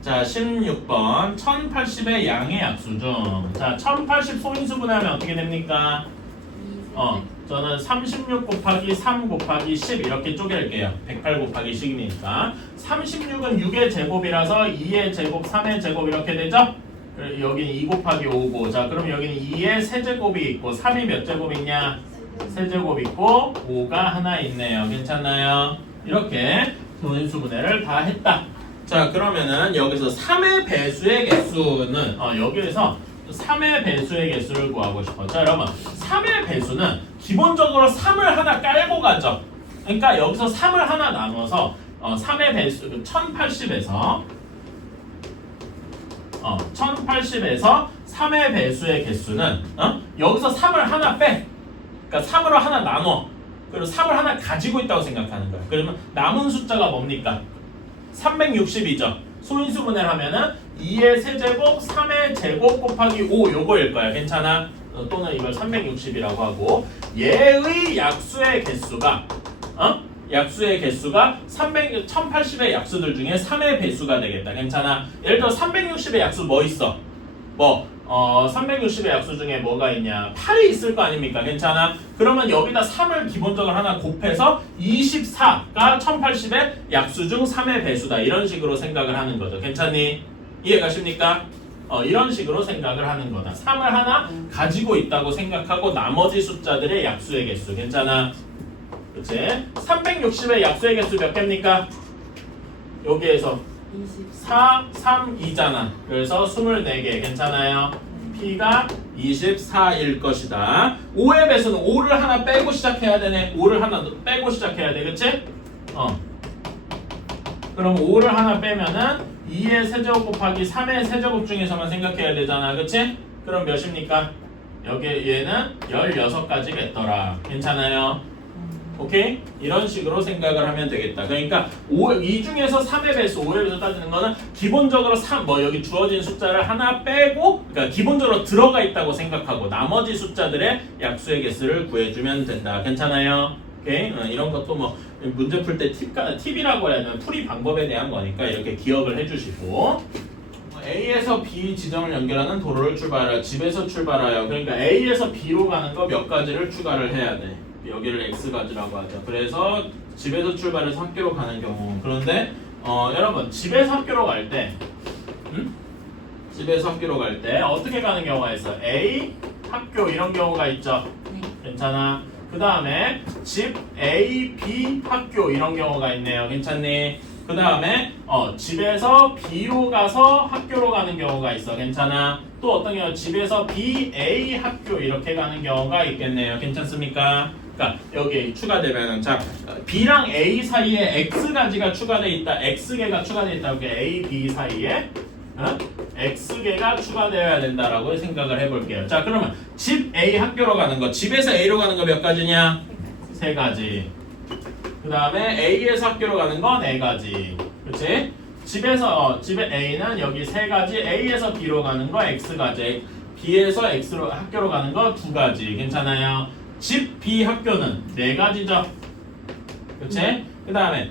자, 16번 1080의 양의 약수 중 자, 1080 소인수분하면 어떻게 됩니까? 저는 36 곱하기 3 곱하기 10 이렇게 쪼갤게요. 108 곱하기 10이니까 36은 6의 제곱이라서 2의 제곱, 3의 제곱 이렇게 되죠? 여기는 2 곱하기 5고 자 그럼 여기는 2의 세제곱이 있고 3이 몇 제곱 있냐? 세제곱 있고 5가 하나 있네요. 괜찮나요? 이렇게 소인수분해를 다 했다. 자 그러면은 여기서 3의 배수의 개수는 여기에서 3의 배수의 개수를 구하고 싶어. 자 여러분 3의 배수는 기본적으로 3을 하나 깔고 가죠. 그러니까 여기서 3을 하나 나눠서 3의 배수 1080에서 1080에서 3의 배수의 개수는 여기서 3을 하나 빼. 그러니까 3으로 하나 나눠. 그리고 3을 하나 가지고 있다고 생각하는 거야. 그러면 남은 숫자가 뭡니까? 360이죠. 소인수분해를 하면은 2의 세제곱, 3의 제곱 곱하기 5 요거일 거야. 괜찮아? 또는 이걸 360이라고 하고 얘의 약수의 개수가 약수의 개수가 1080의 약수들 중에 3의 배수가 되겠다. 괜찮아? 예를 들어 360의 약수 뭐 있어? 360의 약수 중에 뭐가 있냐? 8이 있을 거 아닙니까? 괜찮아? 그러면 여기다 3을 기본적으로 하나 곱해서 24가 1080의 약수 중 3의 배수다. 이런 식으로 생각을 하는 거죠. 괜찮니? 이해가십니까? 이런 식으로 생각을 하는 거다. 3을 하나 가지고 있다고 생각하고 나머지 숫자들의 약수의 개수. 괜찮아? 그치? 360의 약수의 개수 몇 개입니까? 여기에서 4, 3, 2잖아. 그래서 24개. 괜찮아요? P가 24일 것이다. 5의 배수는 5를 하나 빼고 시작해야 되네. 5를 하나 빼고 시작해야 돼. 그치? 그럼 5를 하나 빼면은 2의 세제곱 곱하기 3의 세제곱 중에서만 생각해야 되잖아. 그치? 그럼 몇입니까? 여기 얘는 16가지겠더라. 괜찮아요? 오케이? 이런 식으로 생각을 하면 되겠다. 그러니까 이 중에서 3의 배수, 5의 배수 따지는 거는 기본적으로 여기 주어진 숫자를 하나 빼고 그러니까 기본적으로 들어가 있다고 생각하고 나머지 숫자들의 약수의 개수를 구해주면 된다. 괜찮아요? 오케이? 이런 것도 뭐 문제 풀 때 팁이라고 해야 되나 풀이 방법에 대한 거니까 이렇게 기억을 해주시고 A에서 B 지점을 연결하는 도로를 출발하여 집에서 출발하여 그러니까 A에서 B로 가는 거 몇 가지를 추가를 해야 돼. 여기를 X가지라고 하죠. 그래서 집에서 출발해서 학교로 가는 경우 그런데 여러분 집에서 학교로 갈 때 집에서 학교로 갈 때 어떻게 가는 경우가 있어? A, 학교 이런 경우가 있죠. 괜찮아? 그 다음에 집 A, B, 학교 이런 경우가 있네요. 괜찮니? 그 다음에 집에서 B로 가서 학교로 가는 경우가 있어. 괜찮아? 또 어떤 경우 집에서 B, A, 학교 이렇게 가는 경우가 있겠네요. 괜찮습니까? 그러니까 여기 추가되면 자 B랑 A 사이에 X가지가 추가돼 있다. X개가 추가돼 있다. 이렇게 A, B 사이에 x개가 추가되어야 된다라고 생각을 해볼게요. 자, 그러면 집 A 학교로 가는 거, 집에서 A로 가는 거 몇 가지냐? 3가지. 그 다음에 A에서 학교로 가는 거 4가지. 그렇지? 집에 A는 여기 3가지, A에서 B로 가는 거 X가지, B에서 X로 학교로 가는 거 2가지. 괜찮아요? 집 B 학교는 4가지죠. 그렇지? 그 다음에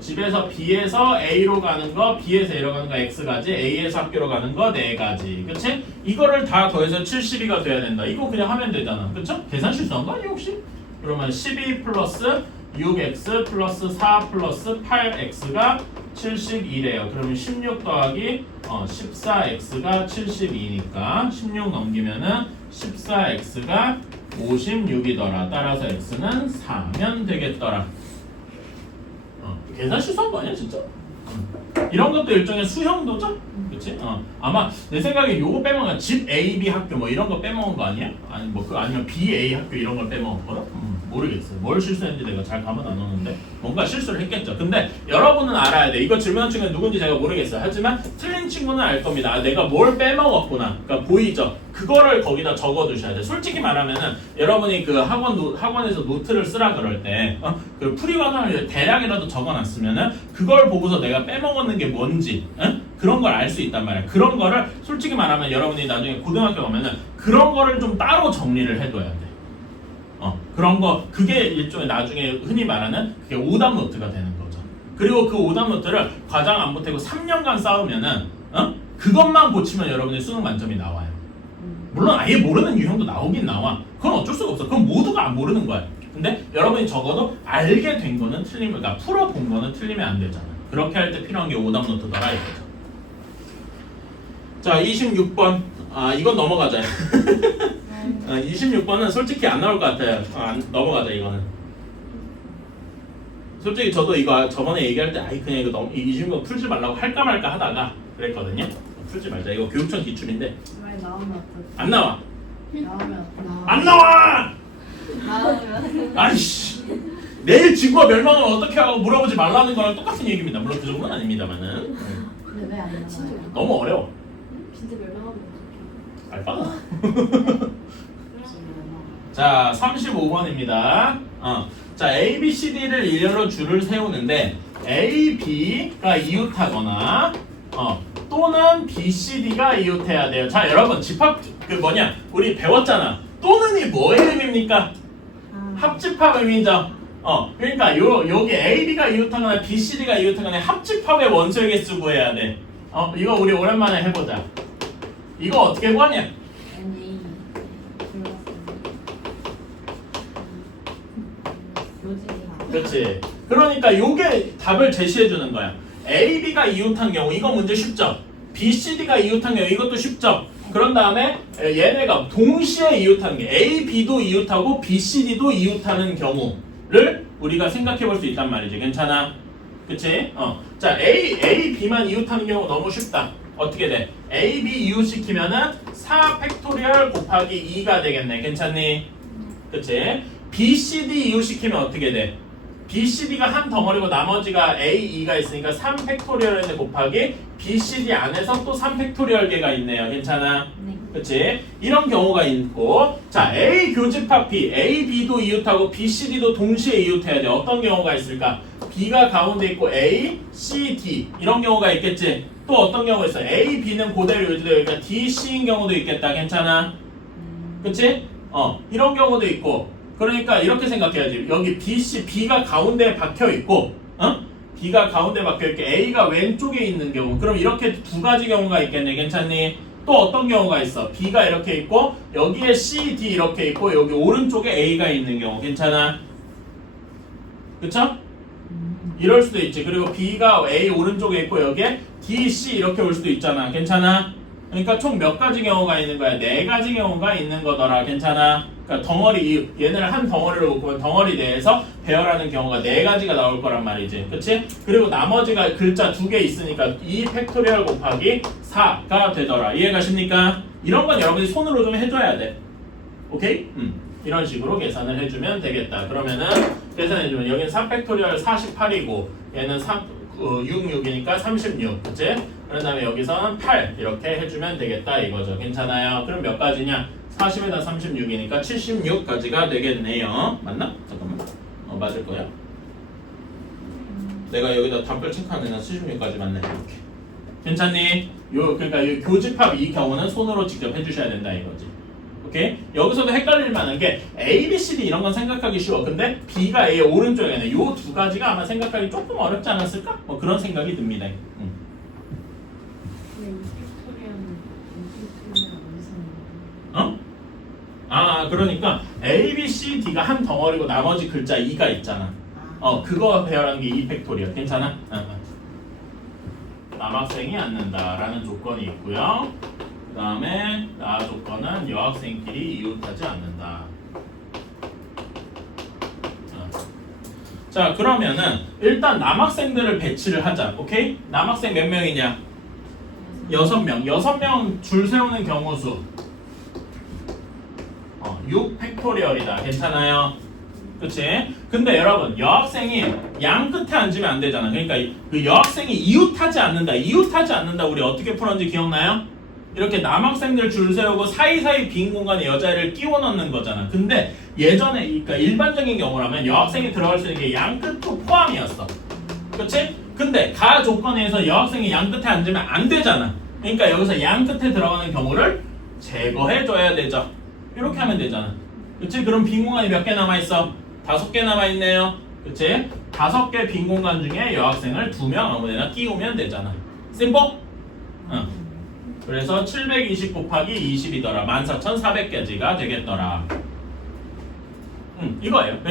집에서 B에서 A로 가는 거, B에서 A로 가는 거 X가지, A에서 학교로 가는 거 4가지. 그치? 이거를 다 더해서 72가 돼야 된다. 이거 그냥 하면 되잖아. 그쵸? 계산 실수한 거 아니야 혹시? 그러면 12 플러스 6x 플러스 4 플러스 8x가 72래요. 그러면 16 더하기 14x가 72니까 16 넘기면은 14x가 56이더라. 따라서 x는 4면 되겠더라. 계산 실수한 거 아니야 진짜? 이런 것도 일종의 수형도죠? 그치? 아마 내 생각에 요거 빼먹은 집 A, B 학교 뭐 이런 거 빼먹은 거 아니야? 아니 아니면 B, A 학교 이런 걸 빼먹은 거야? 모르겠어요. 뭘 실수했는지 내가 잘 감은 안 오는데 뭔가 실수를 했겠죠. 근데 여러분은 알아야 돼. 이거 질문한 친구는 누군지 제가 모르겠어요. 하지만 틀린 친구는 알 겁니다. 내가 뭘 빼먹었구나. 그러니까 보이죠? 그거를 거기다 적어두셔야 돼. 솔직히 말하면은 여러분이 그 학원에서 노트를 쓰라 그럴 때 그 풀이과정을 대략이라도 적어놨으면은 그걸 보고서 내가 빼먹었는 게 뭔지 그런 걸 알 수 있단 말이야. 그런 거를 솔직히 말하면 여러분이 나중에 고등학교 가면은 그런 거를 좀 따로 정리를 해둬야 돼. 그런 거 그게 일종의 나중에 흔히 말하는 그게 오답 노트가 되는 거죠. 그리고 그 오답 노트를 과장 안 보태고 3년간 쌓으면은 그것만 고치면 여러분이 수능 만점이 나와요. 물론 아예 모르는 유형도 나오긴 나와. 그건 어쩔 수가 없어. 그건 모두가 안 모르는 거야. 근데 여러분이 적어도 알게 된 거는 틀리면, 그러니까 풀어본 거는 틀리면 안 되잖아. 그렇게 할 때 필요한 게 오답 노트더라 이거죠. 자, 26번. 이건 넘어가자. 26번은 솔직히 안 나올 것 같아요. 넘어가자 이거는. 솔직히 저도 이거 저번에 얘기할 때 그냥 이거 26번 풀지 말라고 할까 말까 하다가 그랬거든요. 풀지 말자. 이거 교육청 기출인데 왜 나오면 어떡해? 안 나와. 나오면 안 나와. 나오면 아이씨. 내일 지구가 멸망하면 어떻게 하고 물어보지 말라는 거랑 똑같은 얘기입니다. 물론 그 정도는 아닙니다만은. 근데 왜 안 나와요? 너무 어려워. 진짜 멸망하면 어떡해? 알바다. 자, 35번입니다. 자, A, B, C, D를 일렬로 줄을 세우는데 A, B가 이웃하거나 또는 B, C, D가 이웃해야 돼요. 자, 여러분 집합 우리 배웠잖아. 또는이 뭐의 의미입니까? 합집합 의미죠. 그러니까 여기 A, B가 이웃하거나 B, C, D가 이웃하거나 합집합의 원소의 개수 구해야 돼. 이거 우리 오랜만에 해보자. 이거 어떻게 구하냐? 그렇지. 그러니까 요게 답을 제시해 주는 거야. A, B가 이웃한 경우 이거 문제 쉽죠? B, C, D가 이웃한 경우 이것도 쉽죠? 그런 다음에 얘네가 동시에 이웃하는 게 A, B도 이웃하고 B, C, D도 이웃하는 경우를 우리가 생각해 볼 수 있단 말이지. 괜찮아? 그치? 자, A, B만 이웃하는 경우 너무 쉽다. 어떻게 돼? A, B 이웃시키면은 4 팩토리얼 곱하기 2가 되겠네. 괜찮니? 그치? B, C, D 이웃시키면 어떻게 돼? B, C, D가 한 덩어리고 나머지가 A, E가 있으니까 3 팩토리얼에 곱하기 B, C, D 안에서 또 3 팩토리얼 개가 있네요. 괜찮아? 네. 그치? 이런 경우가 있고 자, A 교집합 B, A, B도 이웃하고 B, C, D도 동시에 이웃해야 돼. 어떤 경우가 있을까? B가 가운데 있고 A, C, D 이런 경우가 있겠지? 또 어떤 경우가 있어? A, B는 그대로 유지되어 있으니까 D, C인 경우도 있겠다. 괜찮아? 그치? 이런 경우도 있고 그러니까 이렇게 생각해야지. 여기 B, C, B가 가운데에 박혀있고 B가 가운데에 박혀있고 A가 왼쪽에 있는 경우 그럼 이렇게 두 가지 경우가 있겠네. 괜찮니? 또 어떤 경우가 있어? B가 이렇게 있고 여기에 C, D 이렇게 있고 여기 오른쪽에 A가 있는 경우 괜찮아? 그쵸? 이럴 수도 있지. 그리고 B가 A 오른쪽에 있고 여기에 D, C 이렇게 올 수도 있잖아. 괜찮아? 그러니까 총 몇 가지 경우가 있는 거야? 4가지 경우가 있는 거더라. 괜찮아? 그러니까 덩어리 얘네를 한 덩어리로 묶으면 덩어리 내에서 배열하는 경우가 4가지가 나올 거란 말이지. 그치? 그리고 나머지가 글자 2개 있으니까 2 팩토리얼 곱하기 4가 되더라. 이해가십니까? 이런 건 여러분이 손으로 좀 해줘야 돼. 오케이? 이런 식으로 계산을 해주면 되겠다. 그러면은 계산해주면 여기는 3 팩토리얼 48이고 얘는 6이니까 36, 그치? 그런 다음에 여기서는 8 이렇게 해주면 되겠다 이거죠. 괜찮아요? 그럼 몇 가지냐? 40에다 36이니까 76까지가 되겠네요. 맞나? 잠깐만. 맞을 거야. 내가 여기다 답별 체크하는 애는 76까지 맞네. 이렇게. 괜찮니? 그러니까 요 교집합 이 경우는 손으로 직접 해주셔야 된다 이거지. 오케이? 여기서도 헷갈릴 만한 게 A, B, C, D 이런 건 생각하기 쉬워. 근데 B가 A의 오른쪽에 있는 요 두 가지가 아마 생각하기 조금 어렵지 않았을까? 뭐 그런 생각이 듭니다. 어? 그러니까 A, B, C, D가 한 덩어리고 나머지 글자 E가 있잖아. 그거 배열하는 게 이펙토리얼. 괜찮아? 남학생이 앉는다라는 조건이 있고요. 그 다음에 나 조건은 여학생끼리 이웃하지 않는다. 자, 그러면은 일단 남학생들을 배치를 하자. 오케이? 남학생 몇 명이냐? 6명. 6명 줄 세우는 경우 수 6 팩토리얼이다. 괜찮아요? 그치? 근데 여러분 여학생이 양 끝에 앉으면 안 되잖아. 그러니까 그 여학생이 이웃하지 않는다. 이웃하지 않는다. 우리 어떻게 풀었는지 기억나요? 이렇게 남학생들 줄 세우고 사이사이 빈 공간에 여자애를 끼워 넣는 거잖아. 근데 예전에 그러니까 일반적인 경우라면 여학생이 들어갈 수 있는 게 양 끝도 포함이었어. 그치? 근데 가 조건에서 여학생이 양 끝에 앉으면 안 되잖아. 그러니까 여기서 양 끝에 들어가는 경우를 제거해줘야 되죠. 이렇게 하면 되잖아. 그치? 그럼 빈 공간이 몇 개 남아있어? 5개 남아있네요. 그치? 5개 빈 공간 중에 여학생을 2명 아무데나 끼우면 되잖아. 심플? 그래서 720 곱하기 20이더라. 14,400개지가 되겠더라. 이거예요. 그러니까